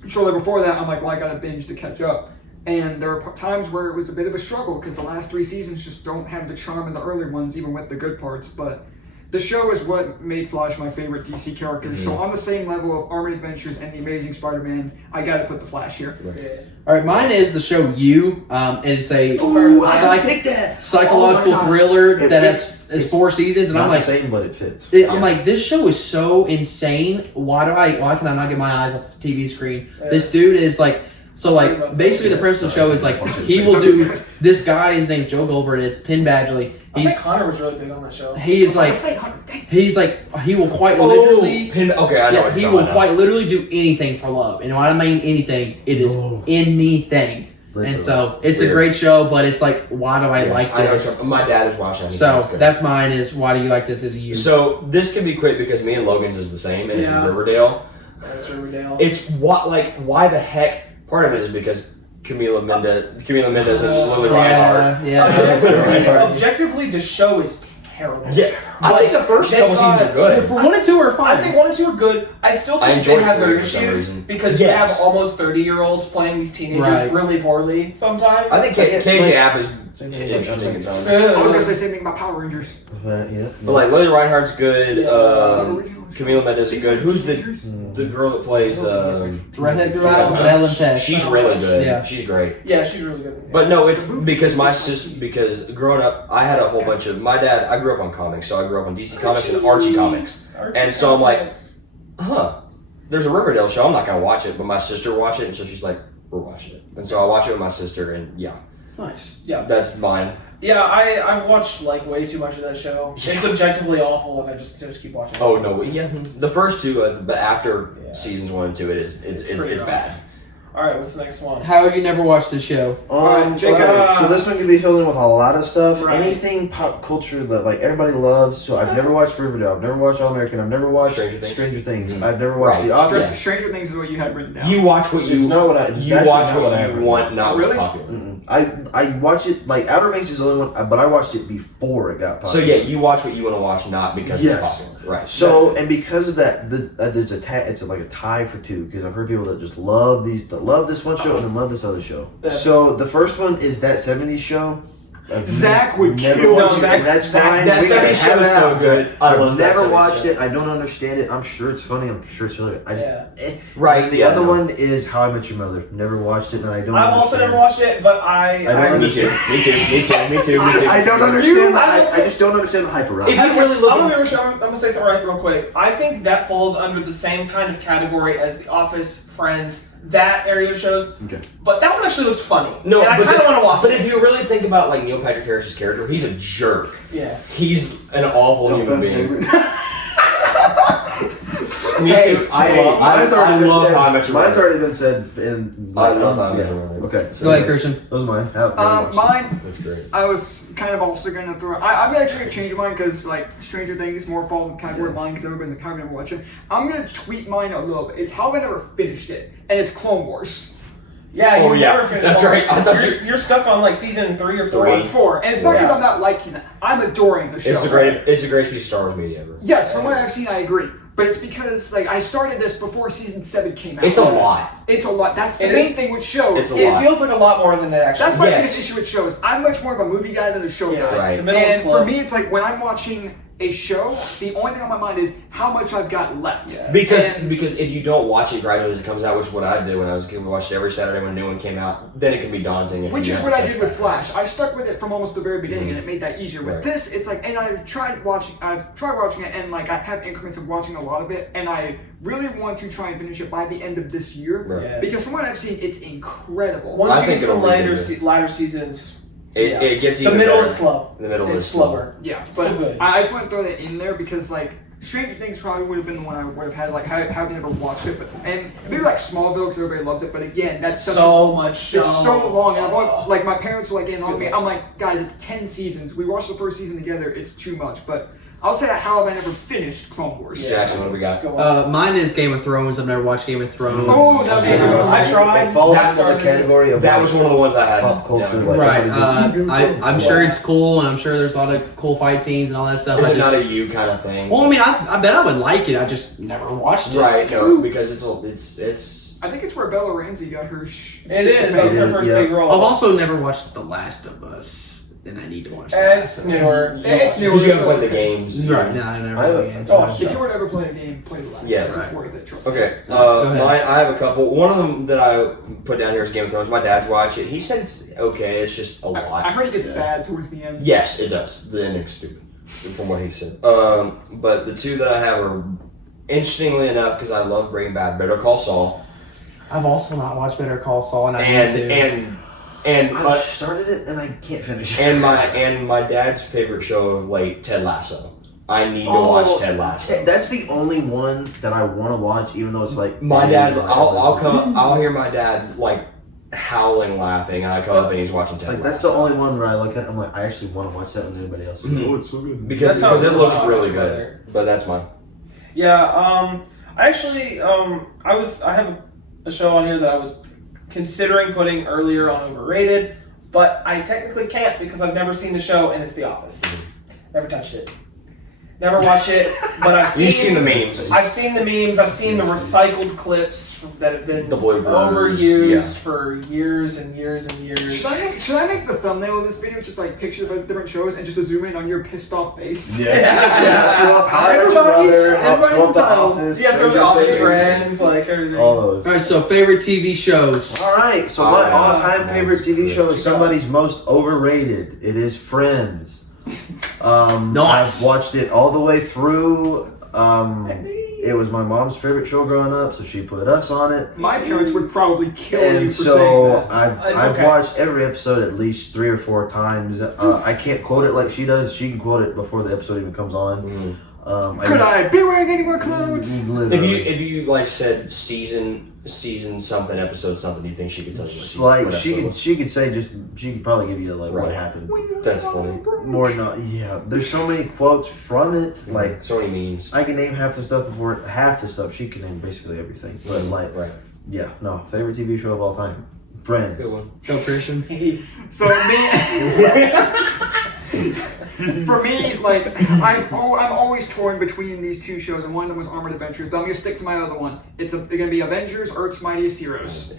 shortly before that, I'm like, well, I gotta binge to catch up. And there are times where it was a bit of a struggle because the last 3 seasons just don't have the charm of the early ones, even with the good parts. But the show is what made Flash my favorite DC character. Mm-hmm. So on the same level of Armored Adventures and The Amazing Spider-Man, I got to put the Flash here. All right, mine is the show You. It's a Ooh, I picked that. psychological Oh my gosh. thriller It that fits. has It's 4 seasons, and Not I'm the like, same, but it fits. I'm like, this show is so insane. Why can I not get my eyes off this TV screen? This dude is like, so like basically the premise of the show is like he will do this guy. His name's Joe Goldberg. It's Penn Badgley. I think Connor was really big on that show. He is like he will quite literally. Okay, I know. Yeah, what he you're will talking quite literally do anything for love, and when I mean anything, it is anything. Literally. And so it's a Weird. great show, but it's like, why do I about. like I know this? what you're- my dad is watching. So that's mine. Is why do you like this? Is you? So this can be quick because me and Logan's is the same, and it's Yeah. Riverdale. That's Riverdale. It's why the heck? Part of it is because Camila Mendes and Lily Reinhardt. yeah. Objectively, the show is terrible. Yeah, I think the first They couple seasons got- are good. For 1 and 2 are fine. I think 1 and 2 are good. I still I think enjoyed they have their 3 for some issues reason. because you have Yes. almost 30-year-olds playing these teenagers Right. really poorly sometimes. I think KJ App is Same thing. interesting in its own. I was Uh, gonna say same thing about Power Rangers. Yeah. But like Lily Reinhardt's good. Original. Camila Mendes is good. Who's the girl that plays? Redhead girl with Ellen Tech. She's really good. Yeah. She's great. yeah, she's really good. But no, it's because because growing up, I had a whole bunch of my dad. I grew up on comics, so I grew up on DC Comics and Archie Comics. And so I'm like, there's a Riverdale show. I'm not gonna watch it, but my sister watched it, and so she's like, we're watching it. And so I watch it with my sister, and yeah, Nice. that's mine. Yeah, I've watched like way too much of that show. It's objectively awful, and I just keep watching. Oh no, yeah, the first 2, but after Yeah. seasons 1 and 2, it's pretty rough. bad. All right, what's the next one? How have you never watched this show? Jacob. Okay, so this one can be filled in with a lot of stuff. Right. Anything pop culture that like everybody loves. So I've never watched Riverdale. I've never watched All American. I've never watched Stranger Things. Things. I've never watched Right. The Office. Stranger Things is what you had written down. You watch what you It's not what I. It's you actually watch not what I you ever want, not what's Really? popular. I watch it like Outer Banks is the only one, but I watched it before it got So popular. yeah, you watch what you want to watch, not because Yes. it's popular. Right. So and because of that, there's it's like a tie for 2 because I've heard people that just love this one show and then love this other show. So the first one is That 70s Show. I've Zach would never kill watched that. it, and that's fine. That We can 70s show have is it so out. good. I I've love that never 70s watched show. it. I don't understand it. I'm sure it's funny. I'm sure it's hilarious. Right. The yeah, other no. one is How I Met Your Mother. Never watched it, and I don't. I've also understand. never watched it, but I don't Me too. Me too. I don't understand. I just don't understand the hype around. If it. you really look I'm at gonna say something real quick. I think that falls under the same kind of category as The Office, Friends, that area of shows. Okay. But that one actually looks funny. no, and I but kind of want to watch But it. if you really think about like Neil Patrick Harris's character, he's a jerk. Yeah. He's an awful human being. Me Hey, too. I hey, love mine's already been How I said. Met Your Mine's Mother. already been said. In, I love How I Met yeah. Your Mother. Okay. Go ahead, Christian. Those are mine. Never watched them. Mine, That's great. I was kind of also gonna throw. I'm actually gonna change mine because like Stranger Things more fall in the category of mine because everybody's like, how have you never watched it? I'm gonna tweak mine a little bit. It's how I never finished it, and it's Clone Wars. Yeah, Oh, you yeah. never finished That's one. right. I thought you're stuck on like season 3 or 4. 4, and it's not because Yeah. I'm not liking it. I'm adoring the show. It's the greatest piece of Star Wars media ever. Yes, from what I've seen, I agree. but it's because like I started this before season 7 came out. It's a lot. It's a lot. That's the It main is- thing with shows. It's a It lot. feels like a lot more than it actually. That's my Yes. biggest issue with shows. I'm much more of a movie guy than a show guy. Right. The middle is And slow. for me, it's like when I'm watching a show, the only thing on my mind is how much I've got left. Yeah. Because And- if you don't watch it gradually as it comes out, which is what I did when I was a kid, we watched it every Saturday when a new one came out, then it can be daunting. Which is what I did with Flash. I stuck with it from almost the very beginning, and it made that easier. With Right. this, it's like, and I've tried watching it, and like I have increments of watching a lot of it, and I really want to try and finish it by the end of this year. Right. Yeah. Because from what I've seen, it's incredible. Once I you think get to the it'll lead later, into- later seasons, It gets the even middle better. is slow. The middle It's is slow. slower. Yeah, Still but good. I just want to throw that in there because like Stranger Things probably would have been the one I would have had like having never watched it, but and maybe like Smallville because everybody loves it. But again, that's such So much show. It's so long, and I've always, like my parents were like getting on me. I'm like, guys, it's 10 seasons. We watched the first season together. It's too much. But I'll say that how have I never finished Clone Wars? Jackson, what do we got? Let's go on. Mine is Game of Thrones. I've never watched Game of Thrones. Oh, that'd be a good one. I tried. It falls That's into the category of That was one of the ones I had. pop culture. down. Like, Right. everybody's I'm sure it's cool, and I'm sure there's a lot of cool fight scenes and all that stuff. Is I it just, not a you kind of thing? well, I mean, I bet I would like it. I just never watched it. Right, no, because it's I think it's where Bella Ramsey got her. It is. That was her first Yeah. big role. I've also never watched The Last of Us, and I need to watch that. It's newer. It's newer. because you haven't played the games. Right, no, I never I have- played it. Oh, If you were to ever play a game, play the last. Yeah, It's right. worth it. Trust me. Okay, Go ahead. I have a couple. One of them that I put down here is Game of Thrones. My dad's watched it. He said it's okay. It's just a I lot. heard it gets bad towards the end. Yes, it does. The ending's stupid, from what he said. But the two that I have are, interestingly enough, because I love Breaking Bad, Better Call Saul, I've also not watched Better Call Saul, and I need to. and I've started it and I can't finish it. and my dad's favorite show of late, Ted Lasso. I need to watch Ted Lasso. That's the only one that I want to watch, even though it's like My dad, I'll hear my dad like howling, laughing, and I come up and he's watching Ted Like Lasso. that's the only one where I look at it, I'm like, I actually want to watch that when anybody else is like, Mhm. oh, it's so good. because That's how it looks much really better. good. But that's mine. Yeah, I actually, I have a show on here that I was considering putting earlier on overrated, but I technically can't because I've never seen the show, and it's The Office. Never touched it. Never watched it, but I've seen. You've seen the memes. I've seen the memes. I've seen the recycled clips that have been The bloopers, overused for years and years and years. Should I make the thumbnail of this video just like pictures of different shows and just a zoom in on your pissed off face? Yeah. Throw up How I Met Your Mother, everybody's throw up The entitled. Office, Yeah, from Stranger the Office Things, Friends, like everything. all those. All right, so favorite TV shows. All right, so my Oh, all-time yeah. favorite TV show What is you got? somebody's most overrated. It is Friends. Nice. I've watched it all the way through. It was my mom's favorite show growing up, so she put us on it. My parents would probably kill you And for saying so that. It's I've okay. watched every episode at least 3 or 4 times. I can't quote it like she does. She can quote it before the episode even comes on. Could I be wearing any more clothes? Literally. If you like said season something, episode something, do you think she could tell you what season? like what she episode could was? she could say she could probably give you like what Right. happened. That's funny. More not yeah. There's so many quotes from it. Like so many memes. I can name half the stuff before half the stuff. She can name basically everything. But like Right. yeah, no, favorite TV show of all time. Friends. Good one. Go Christian. So for me, like I'm always torn between these two shows, and one of them was Armored Adventures. But I'm gonna stick to my other one. It's gonna be Avengers: Earth's Mightiest Heroes.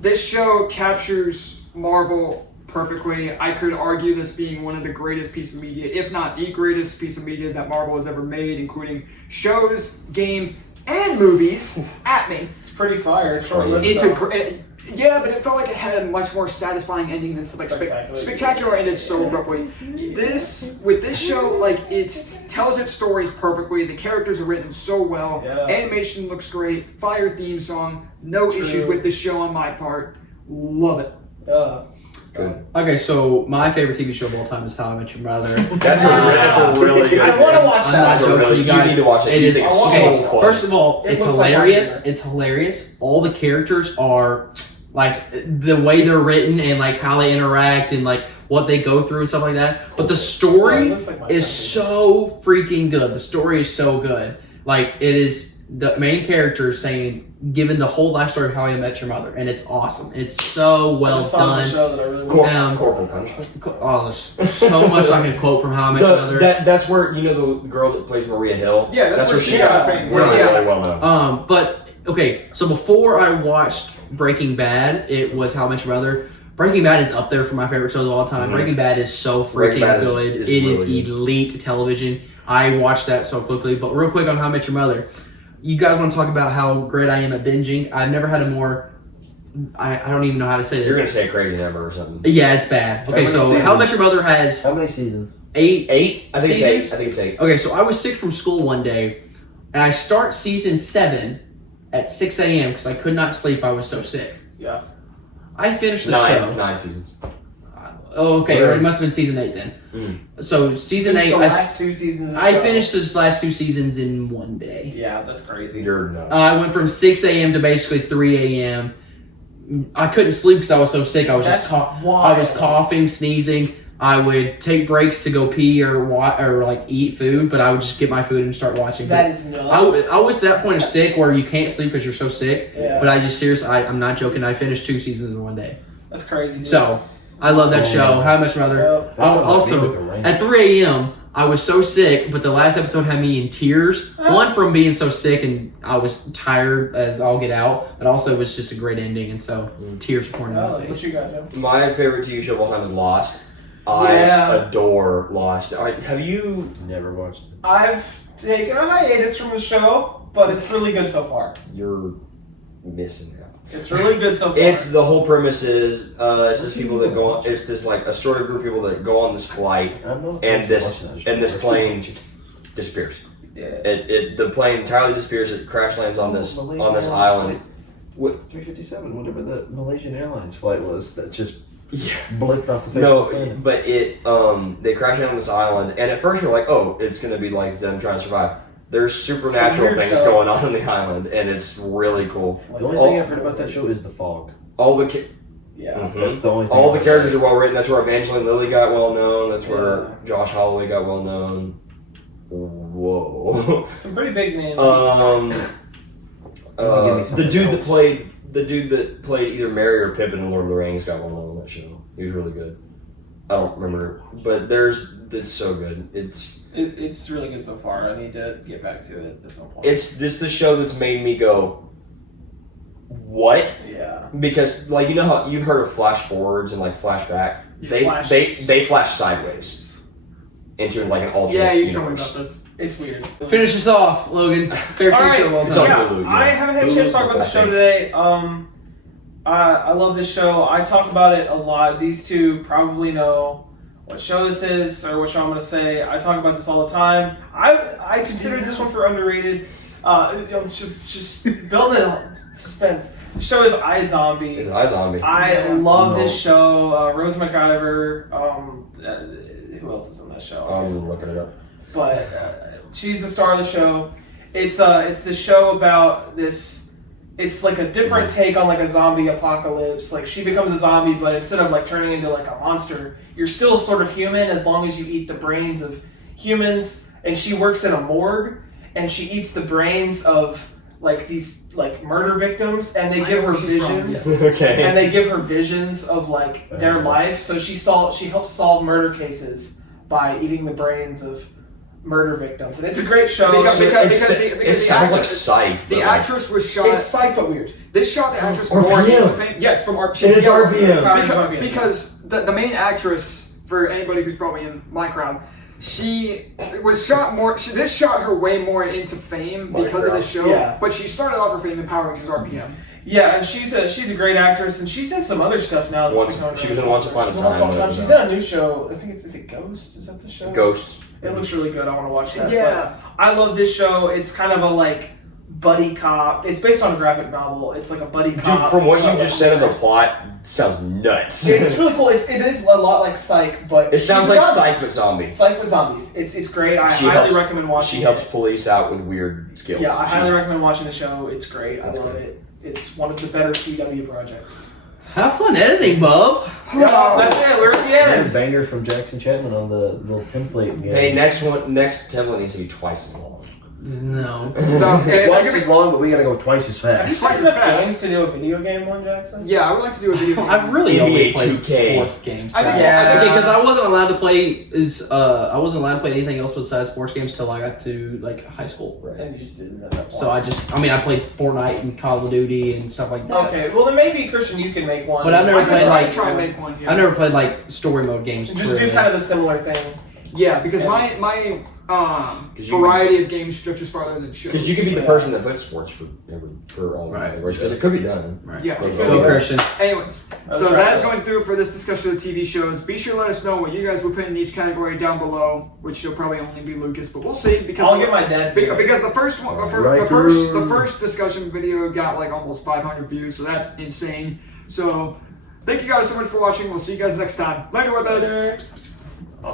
This show captures Marvel perfectly. I could argue this being one of the greatest pieces of media, if not the greatest piece of media that Marvel has ever made, including shows, games, and movies. At me. It's pretty fire. It's Short-lived, It's though. a great, yeah, but it felt like it had a much more satisfying ending than like Spectacular ended so abruptly. With this show, like it tells its stories perfectly. The characters are written so well. Yeah. Animation looks great. Fire theme song. No True. issues with this show on my part. Love it. Good. Okay, so my favorite TV show of all time is How I Met Your Mother. That's a really good. I want to watch I'm that. not joking, really- you guys. you need to watch it. It You is think it's okay. so fun. First of all, It it's looks like hilarious. Nightmare. It's hilarious. All the characters are like the way they're written and like how they interact and like what they go through and stuff like that. But the It story looks like my is country. so freaking good. The story is so good. Like it is. the main character is giving the whole life story of How I Met Your Mother, and it's awesome. It's so well I just thought of a done. show that I really Corporal Punishment. Oh, there's so much I can quote from How I Met Your Mother. That's where the girl that plays Maria Hill. Yeah, that's where she got got really, Right. really well known. But okay, so before I watched Breaking Bad, it was How I Met Your Mother. Breaking Bad is up there for my favorite shows of all time. Mhm. Breaking Bad is so Breaking freaking Bad good. is It is really good. elite television. I watched that so quickly. But real quick on How I Met Your Mother, you guys want to talk about how great I am at binging? I've never had a more. I don't even know how to say You're this. gonna say a crazy number or something. Yeah, it's bad. Okay, How so many How I Met Your Mother has How many seasons? 8. 8? I think Seasons? it's 8. I think it's 8. Okay, so I was sick from school one day, and I start season 7 at 6 a.m. because I could not sleep. I was so sick. Yeah. I finished the show. 9 seasons. Oh, okay, Where- or it must have been season 8 then. So season Finished 8, the I, last 2 seasons. Of the I show. finished those last 2 seasons in one day. Yeah, that's crazy. You're nuts. I went from 6 a.m. to basically 3 a.m. I couldn't sleep because I was so sick. I was That's just I wild. was coughing, sneezing. I would take breaks to go pee or like eat food, but I would just get my food and start watching. That is nuts. I was to that point of sick where you can't sleep because you're so sick. Yeah. But I just seriously, I'm not joking. I finished 2 seasons in one day. That's crazy. Dude. So I love that show. How Much Mother. Yeah. That sounds like me Also, with the rain. at 3 a.m., I was so sick, but the last episode had me in tears. One, from being so sick and I was tired as all get out, but also it was just a great ending, and so tears pouring down Oh, my what face. you got, Joe? My favorite TV show of all time is Lost. Yeah. I adore Lost. Have you? Never watched it. I've taken a hiatus from the show, but it's really good so far. You're missing out. It's really good so far. It's the whole premise is it's this people that go on. It's this like a sort of group of people that go on this flight I'm not and this watching that show. and this plane disappears. yeah. The plane entirely disappears. It crash lands on this Malaysian Airlines island. flight. 357, whatever the Malaysian Airlines flight was, that just Yeah. blipped off the face of the No, planet. but they crash land on this island, and at first you're like, oh, it's gonna be like them trying to survive. There's supernatural weird things stuff. going on the island, and it's really cool. The only all- thing I've heard about that show is the fog. All the Yeah. Mhm. That's the only thing. all the I've characters heard. are well written. That's where Evangeline Lilly got well known. That's where Yeah. Josh Holloway got well known. Whoa. Some pretty big names. Give me something the dude else. that played either Merry or Pippin in Lord of the Rings got well known on that show. He was really good. I don't remember, but it's so good. It's really good so far. I need to get back to it at some point. It's the show that's made me go, what? Yeah. Because like you know how you've heard of flash forwards and like flashback. They flash sideways into like an alternate Yeah, you told me universe. about this. It's weird. Finish us off, Logan. Favorite All TV right. show of all It's time. on Yeah, Hulu, yeah. I haven't had a chance to talk about the show today. I love this show. I talk about it a lot. These two probably know what show this is or what show I'm going to say. I talk about this all the time. I consider this one for underrated. Just building suspense. The show is iZombie. It's iZombie. I love this show. Rose McIver. Who else is in that show? I'm looking it up. But she's the star of the show. It's the show about this. It's like a different take on like a zombie apocalypse. Like she becomes a zombie, but instead of like turning into like a monster, you're still sort of human as long as you eat the brains of humans. And she works in a morgue, and she eats the brains of like these like murder victims, and they give her visions. Okay. And they give her visions of like their life. So she helps solve murder cases by eating the brains of murder victims, and it's a great show. It sounds like Psych. The but, actress was shot. It's psych but weird. They shot the actress RPM. more into fame. Yes, from RPM. It is RPM. Because the main actress, for anybody who's probably in my crowd, she was shot more. This shot her way more into fame because of this show. Yeah. But she started off her fame in Power Rangers RPM. Yeah, and she's a great actress, and she's in some other stuff now. That's becoming she was really in Once popular. Upon a She's in Once Upon a Time. Time. She's in a new show. I think is it Ghost? Is that the show? Ghost. It looks really good. I want to watch that. Yeah. But I love this show. It's kind of a like buddy cop. It's based on a graphic novel. It's like a buddy cop. Dude, from what you just said in the plot, sounds nuts. It's really cool. It is a lot like Psych, but It sounds she's a like zombie. Psych but zombie. Psych with zombies. It's great. I She highly helps- recommend watching She it. helps police out with weird skills. Yeah, I highly recommend watching the show. It's great. That's I love good. it. It's one of the better CW projects. Have fun editing, bub. Yeah, that's it. We're at the And end. a banger from Jackson Chapman on the little template again. Hey, next template needs to be twice as long. No. Twice as long, but we gotta go twice as Have you fast. played Twice as enough fast. games to do a video game one, Jackson? Yeah, I would like to do a video game. I've really only NBA played 2K. sports games. I think- Yeah. Okay, because I wasn't allowed to play I wasn't allowed to play anything else besides sports games till I got to like high school. And you just didn't at that point. So I played Fortnite and Call of Duty and stuff like that. Okay, well then maybe Christian, you can make one. But I've never I played, could like- try and make one. Yeah. I've never played like story mode games. Just do really. kind of the similar thing. Yeah, because Yeah. my you- variety of games stretches farther than shows. Because you could be the Yeah. person that puts sports for all Right. categories. Because it could be done. Right. Yeah. Go Christian. Anyways, I was so right that is there. going through for this discussion of TV shows. Be sure to let us know what you guys would put in each category down below, which will probably only be Lucas, but we'll see. Because I'll get my dad. because the first one, the first discussion video got like almost 500 views, so that's insane. So thank you guys so much for watching. We'll see you guys next time. Later, webheads. Later.